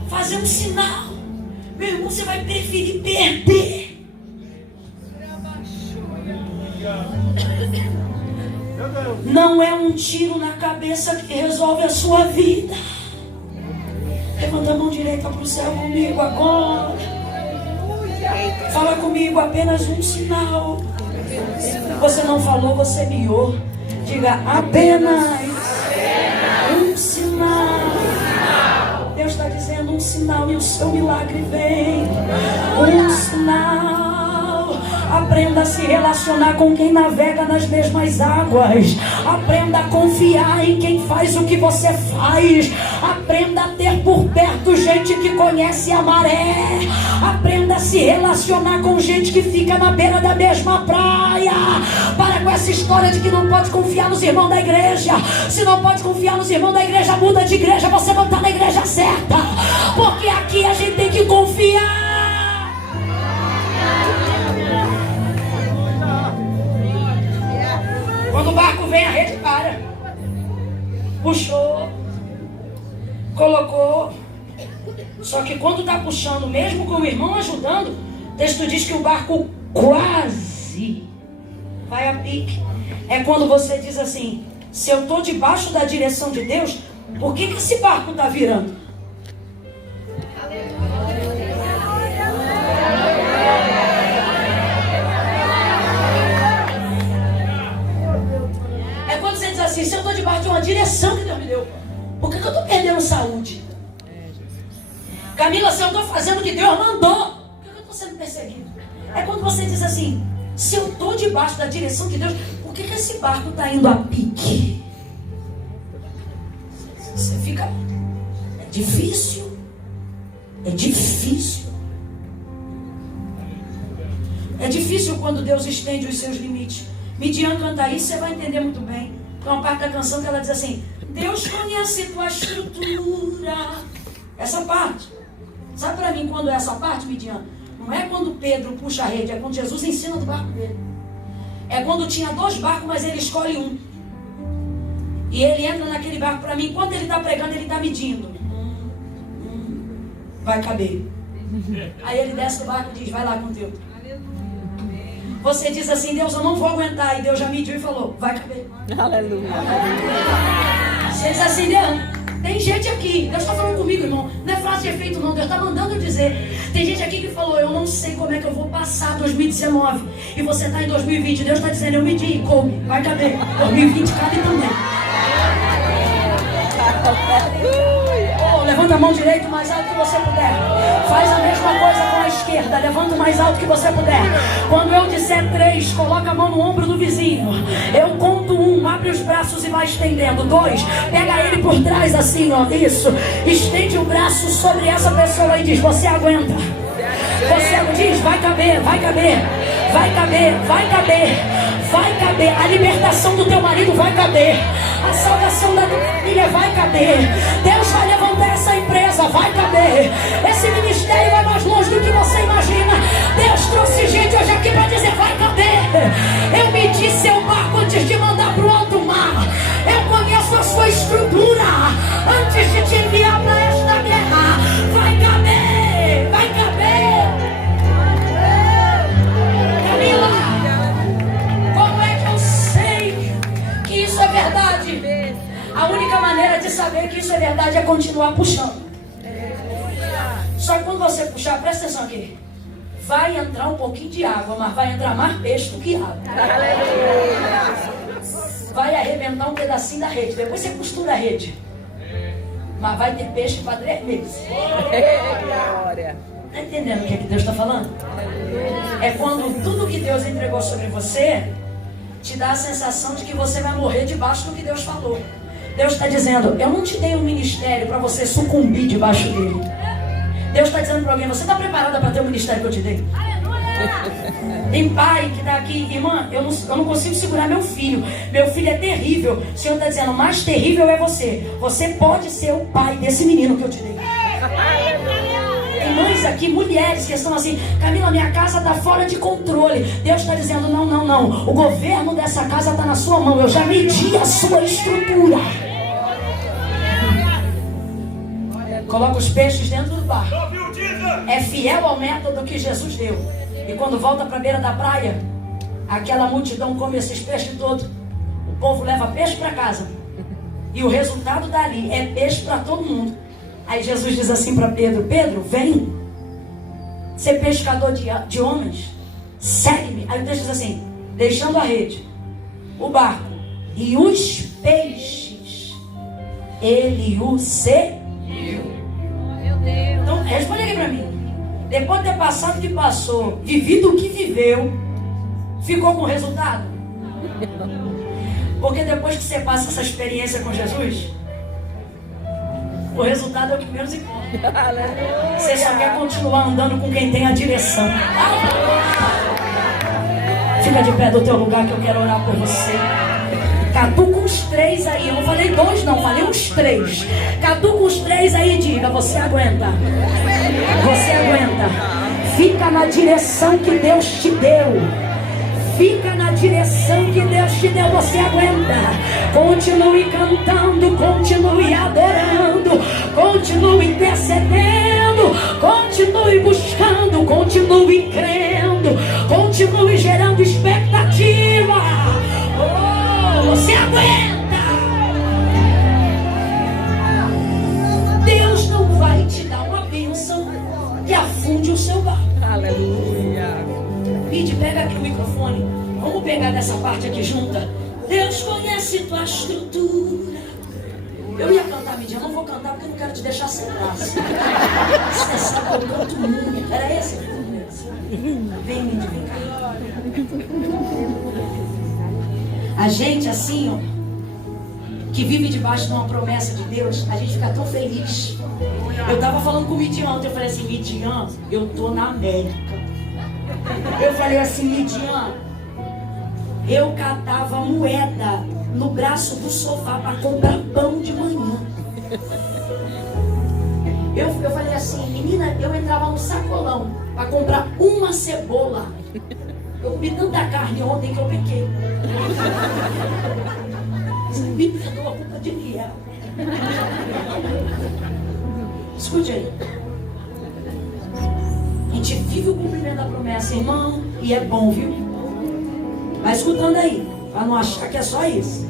Fazer um sinal. Meu irmão, você vai preferir perder. Não é um tiro na cabeça que resolve a sua vida. Levanta a mão direita para o céu comigo agora. Fala comigo, apenas um sinal. Você não falou, você miou. Diga, apenas um sinal. Deus está dizendo um sinal e o seu milagre vem. Um sinal. Aprenda a se relacionar com quem navega nas mesmas águas. Aprenda a confiar em quem faz o que você faz. Aprenda a ter por perto gente que conhece a maré. Aprenda a se relacionar com gente que fica na beira da mesma praia. Para com essa história de que não pode confiar nos irmãos da igreja. Se não pode confiar nos irmãos da igreja, muda de igreja. Você não está na igreja certa. Porque aqui a gente tem que confiar. Quando o barco vem, a rede para. Puxou. Colocou. Só que quando está puxando, mesmo com o irmão ajudando, o texto diz que o barco quase vai a pique. É quando você diz assim, se eu estou debaixo da direção de Deus, por que esse barco está virando? É quando você diz assim, se eu estou debaixo de uma direção que Deus me deu, por que eu estou perdendo saúde? Camila, se eu estou fazendo o que Deus mandou, por que eu estou sendo perseguido? É quando você diz assim, se eu estou debaixo da direção de Deus, por que esse barco está indo a pique? Você fica... É difícil. É difícil. É difícil quando Deus estende os seus limites. Midian canta isso, você vai entender muito bem. Tem uma parte da canção que ela diz assim, Deus conhece tua estrutura. Essa parte. Sabe para mim quando é essa parte, Midian? Não é quando Pedro puxa a rede, é quando Jesus ensina do barco dele. É quando tinha 2 barcos, mas ele escolhe um. E ele entra naquele barco. Para mim, enquanto ele está pregando, ele está medindo. Vai caber. Aí ele desce do barco e diz, vai lá com o teu. Você diz assim, Deus, eu não vou aguentar. E Deus já mediu e falou, vai caber. Aleluia. Você diz assim, Deus, tem gente aqui. Deus está falando comigo, irmão. Não é frase de efeito, não. Deus está mandando eu dizer. Tem gente aqui que falou, eu não sei como é que eu vou passar 2019. E você está em 2020. Deus está dizendo, eu medi e coube. Vai caber. 2020 cabe também. Oh, levanta a mão direita o mais alto que você puder. Faz a mesma coisa com a esquerda. Levanta o mais alto que você puder. Quando eu disser 3, coloca a mão no ombro do vizinho. Eu conto 1, abre os braços e vai estendendo. 2, pega ele por trás assim, ó. Isso. Estende o braço sobre essa pessoa e diz, você aguenta. Você diz, vai caber, vai caber. Vai caber, vai caber. Vai caber. A libertação do teu marido vai caber. A salvação da tua família vai caber. Deus vai levantar essa empresa, vai caber. Esse ministério vai mais longe do que você imagina. Deus trouxe gente hoje aqui para dizer, vai caber. Eu medi seu barco antes de mandar para o alto mar. Eu conheço a sua estrutura antes de te enviar para esta guerra. Vai caber, vai caber. Camila, como é que eu sei que isso é verdade? A única maneira de saber que isso é verdade é continuar puxando. Só que quando você puxar, presta atenção aqui. Vai entrar um pouquinho de água, mas vai entrar mais peixe do que água. Vai arrebentar um pedacinho da rede. Depois você costura a rede. Mas vai ter peixe para 3 meses. Está entendendo o que é que Deus está falando? É quando tudo que Deus entregou sobre você te dá a sensação de que você vai morrer debaixo do que Deus falou. Deus está dizendo, eu não te dei um ministério para você sucumbir debaixo dele. Deus está dizendo para alguém, você está preparada para ter o ministério que eu te dei? Tem pai que está aqui, irmã, eu não consigo segurar meu filho. Meu filho é terrível. O Senhor está dizendo, mais terrível é você. Você pode ser o pai desse menino que eu te dei. Tem mães aqui, mulheres que estão assim, Camila, minha casa está fora de controle. Deus está dizendo, não. O governo dessa casa está na sua mão. Eu já medi a sua estrutura. Coloca os peixes dentro do barco. É fiel ao método que Jesus deu. E quando volta para a beira da praia, aquela multidão come esses peixes todos. O povo leva peixe para casa. E o resultado dali é peixe para todo mundo. Aí Jesus diz assim para Pedro, Pedro, vem ser pescador de homens. Segue-me. Aí o texto diz assim, deixando a rede, o barco e os peixes, ele o seguiu. Então, responde aqui para mim. Depois de ter passado o que passou, vivido o que viveu, ficou com resultado? Porque depois que você passa essa experiência com Jesus, o resultado é o que menos importa. Você só quer continuar andando com quem tem a direção. Fica de pé do teu lugar que eu quero orar por você. Catuca uns 3 aí. Eu não falei 2 não, falei uns 3. Catuca uns 3 aí e diga, você aguenta. Você aguenta. Fica na direção que Deus te deu. Fica na direção que Deus te deu. Você aguenta. Continue cantando, continue adorando, continue intercedendo, continue buscando, continue crendo, continue gerando expectativa. Você aguenta. Deus não vai te dar uma bênção que afunde o seu barco. Aleluia. Pede, pega aqui o microfone. Vamos pegar dessa parte aqui junta. Deus conhece tua estrutura. Eu ia cantar, Midian, não vou cantar porque eu não quero te deixar sem graça. Você sabe que eu canto muito. Era esse? Vem, Midian, vem cá. A gente assim, ó, que vive debaixo de uma promessa de Deus, a gente fica tão feliz. Eu tava falando com o Midian ontem, eu falei assim, Midian, eu tô na América. Eu falei assim, Midian, eu catava moeda no braço do sofá para comprar pão de manhã. Eu falei assim, menina, eu entrava no sacolão para comprar uma cebola. Eu comi tanta carne ontem que eu pequei. Me perdoa a culpa de Liel. Escute aí. A gente vive o cumprimento da promessa, irmão, e é bom, viu? Vai escutando aí, para não achar que é só isso.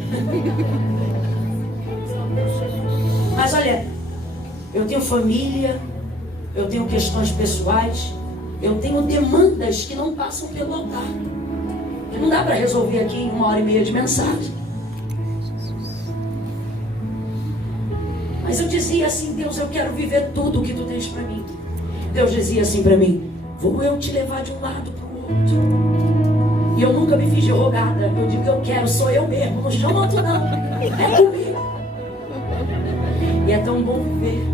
Mas olha, eu tenho família, eu tenho questões pessoais, eu tenho demandas que não passam pelo altar. Que não dá para resolver aqui em 1h30 de mensagem. Mas eu dizia assim, Deus, eu quero viver tudo o que tu tens para mim. Deus dizia assim para mim, vou eu te levar de um lado para o outro. E eu nunca me fiz de rogada. Eu digo que eu quero, sou eu mesmo. Não chama outro não. É comigo. E é tão bom viver.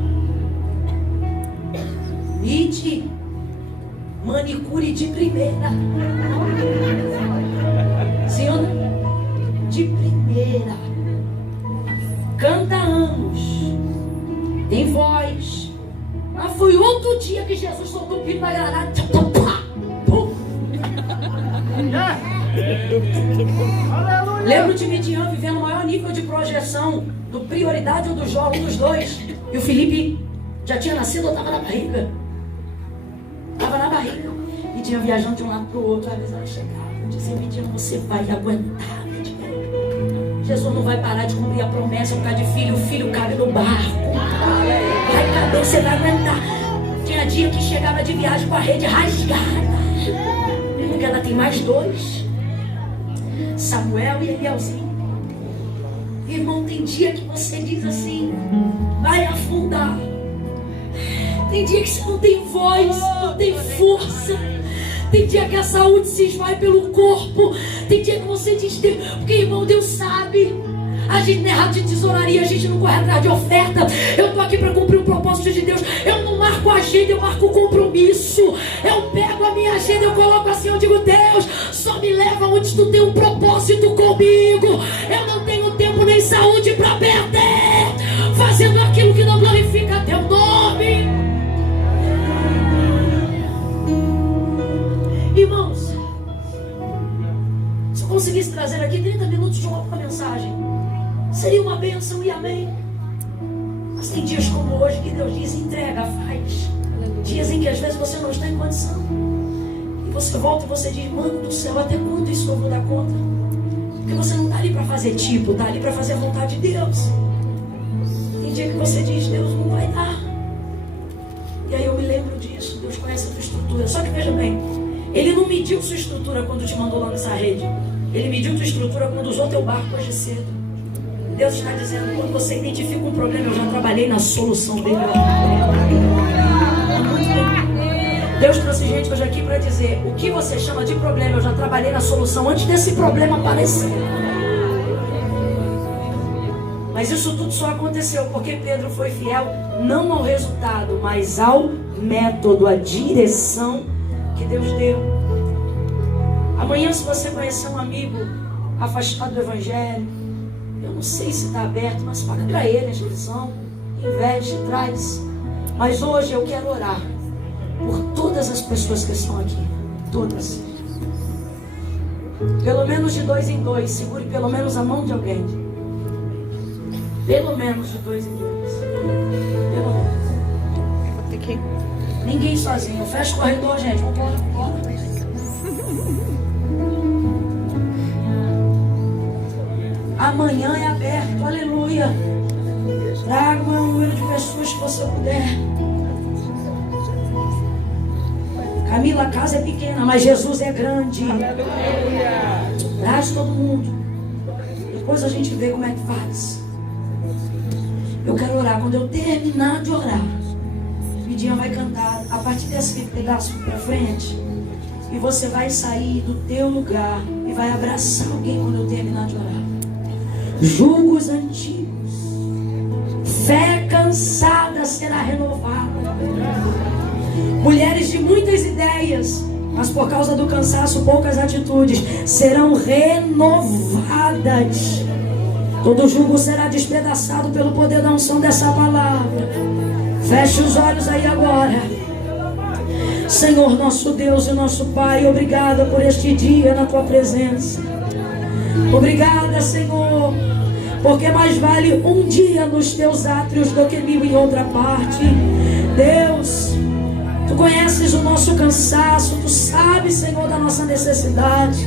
Ide, manicure de primeira. Sim ou não? De primeira. Canta anos. Tem voz. Mas foi outro dia que Jesus soltou o pino na granada. Lembro de Midian vivendo o maior nível de projeção do Prioridade ou do Jó, um dos dois. E o Felipe já tinha nascido ou estava na barriga? Estava na barriga. Midian viajando de um lado para o outro. Às vezes ela chegava e dizia, Midian, você vai aguentar, Midian. Jesus não vai parar de cumprir a promessa por causa de filho. O filho cabe no barco. Vai caber, você vai aguentar. Tinha dia que chegava de viagem com a rede rasgada. Porque ela tem mais 2. Samuel e Elielzinho. Irmão, tem dia que você diz assim, vai afundar. Tem dia que você não tem voz, não tem força. Tem dia que a saúde se esvai pelo corpo. Tem dia que você diz, Deus, porque irmão, Deus sabe. A gente não é rato de tesouraria, a gente não corre atrás de oferta. Eu estou aqui para cumprir o propósito de Deus. Eu não marco agenda, eu marco compromisso. Eu pego a minha agenda, eu coloco assim, eu digo, Deus, só me leva onde tu tem um propósito comigo. Eu não tenho tempo nem saúde para perder fazendo aquilo que não glorifica teu nome. Irmãos, se eu conseguisse trazer aqui 30 minutos de uma mensagem, seria uma bênção e amém. Mas tem dias como hoje que Deus diz, entrega, faz. Dias em que às vezes você não está em condição. E você volta e você diz, mano do céu, até quando isso eu vou dar conta? Porque você não está ali para fazer tipo, está ali para fazer a vontade de Deus. Tem dia que você diz, Deus não vai dar. E aí eu me lembro disso, Deus conhece a tua estrutura. Só que veja bem, Ele não mediu sua estrutura quando te mandou lá nessa rede. Ele mediu tua estrutura quando usou teu barco hoje cedo. Deus está dizendo, quando você identifica um problema, eu já trabalhei na solução dele. Deus trouxe gente hoje aqui para dizer, o que você chama de problema, eu já trabalhei na solução antes desse problema aparecer. Mas isso tudo só aconteceu porque Pedro foi fiel, não ao resultado, mas ao método, à direção que Deus deu. Amanhã, se você conhecer um amigo afastado do Evangelho, eu não sei se está aberto, mas paga para ele a inscrição, investe, traz. Mas hoje eu quero orar por todas as pessoas que estão aqui, todas. Pelo menos de 2 em 2, segure pelo menos a mão de alguém. Pelo menos de 2 em 2. Pelo menos. Ninguém sozinho. Fecha o corredor, gente. Vambora. Amanhã é aberto, aleluia. Traga o maior número de pessoas que você puder. Camila, a casa é pequena, mas Jesus é grande. Traz todo mundo. Depois a gente vê como é que faz. Eu quero orar. Quando eu terminar de orar, Vidinha vai cantar a partir desse pedaço para frente. E você vai sair do teu lugar e vai abraçar alguém quando eu terminar de orar. Julgos antigos, fé cansada será renovada. Mulheres de muitas ideias, mas por causa do cansaço, poucas atitudes, serão renovadas. Todo jugo será despedaçado pelo poder da unção dessa palavra. Feche os olhos aí agora. Senhor, nosso Deus e nosso Pai, obrigada por este dia na Tua presença. Obrigada, Senhor, porque mais vale um dia nos Teus átrios do que 1000 em outra parte. Deus, Tu conheces o nosso cansaço, Tu sabes, Senhor, da nossa necessidade.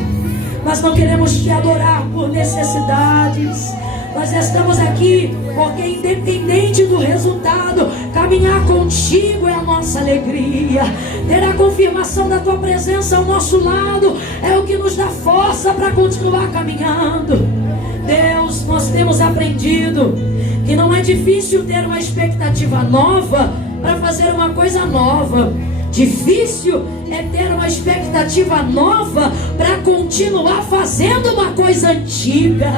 Mas não queremos Te adorar por necessidades. Nós estamos aqui porque, independente do resultado, caminhar contigo é a nossa alegria. Ter a confirmação da Tua presença ao nosso lado é o que nos dá força para continuar caminhando. Deus, nós temos aprendido que não é difícil ter uma expectativa nova para fazer uma coisa nova. Difícil é ter uma expectativa nova para continuar fazendo uma coisa antiga,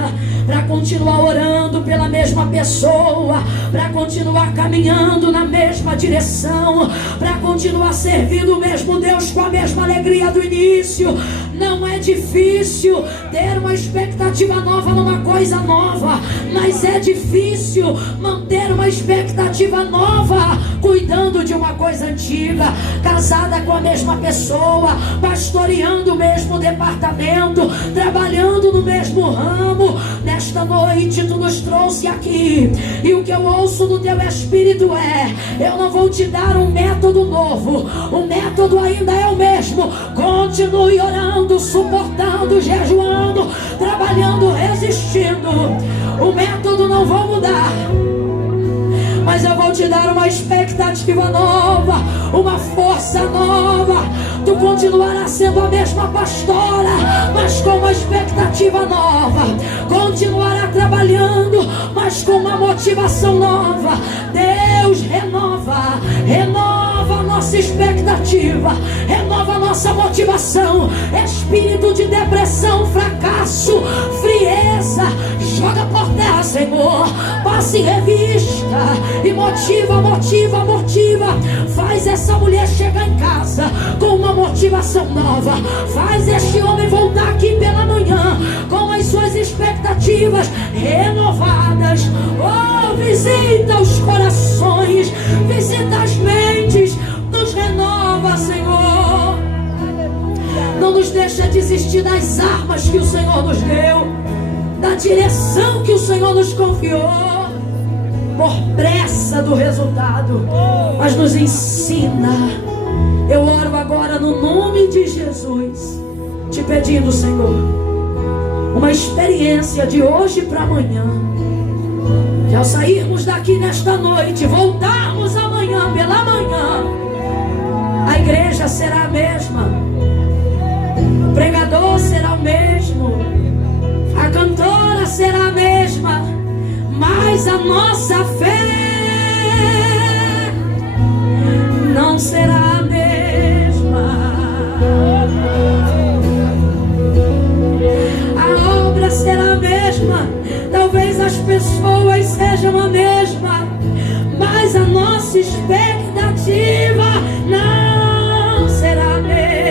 para continuar orando pela mesma pessoa, para continuar caminhando na mesma direção, para continuar servindo o mesmo Deus com a mesma alegria do início. Não é difícil ter uma expectativa nova numa coisa nova, mas é difícil manter uma expectativa nova cuidando de uma coisa antiga, casada com a mesma pessoa, pastoreando o mesmo departamento, trabalhando no mesmo ramo. Nesta noite Tu nos trouxe aqui, e o que eu ouço do Teu Espírito é: eu não vou te dar um método novo, o método ainda é o mesmo. Continue orando, suportando, jejuando, trabalhando, resistindo. O método não vou mudar, mas eu vou te dar uma expectativa nova, uma força nova. Tu continuarás sendo a mesma pastora, mas com uma expectativa nova. Continuará trabalhando, mas com uma motivação nova. Deus renova, renova. renova a nossa expectativa, renova a nossa motivação. Espírito de depressão, fracasso, frieza, joga por terra, Senhor. Passe em revista e motiva, motiva, motiva. Faz essa mulher chegar em casa com uma motivação nova. Faz este homem voltar aqui pela manhã com as suas expectativas renovadas. Oh, visita os corações, visita as mentes, nos renova, Senhor. Não nos deixa desistir das armas que o Senhor nos deu, da direção que o Senhor nos confiou, por pressa do resultado, mas nos ensina. Eu oro agora no nome de Jesus, te pedindo, Senhor, uma experiência de hoje para amanhã, que ao sairmos daqui nesta noite, voltarmos amanhã pela manhã, a igreja será a mesma, o pregador será o mesmo, a cantora será a mesma, mas a nossa fé não será a mesma. A obra será a mesma, talvez as pessoas sejam a mesma, mas a nossa expectativa não será a mesma.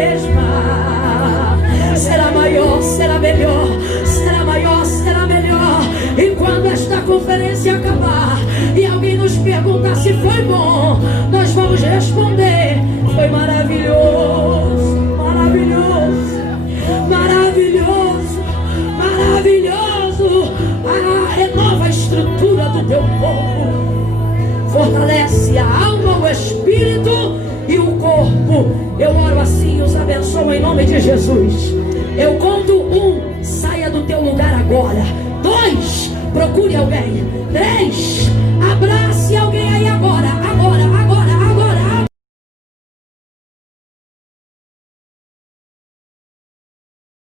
Será maior, será melhor, será maior, será melhor. E quando esta conferência acabar e alguém nos perguntar se foi bom, nós vamos responder: foi maravilhoso, maravilhoso, maravilhoso, maravilhoso. Renova a estrutura do teu corpo, fortalece a alma, o espírito e o corpo. Eu oro assim, os abençoo em nome de Jesus. Eu conto 1, saia do teu lugar agora. 2, procure alguém. 3,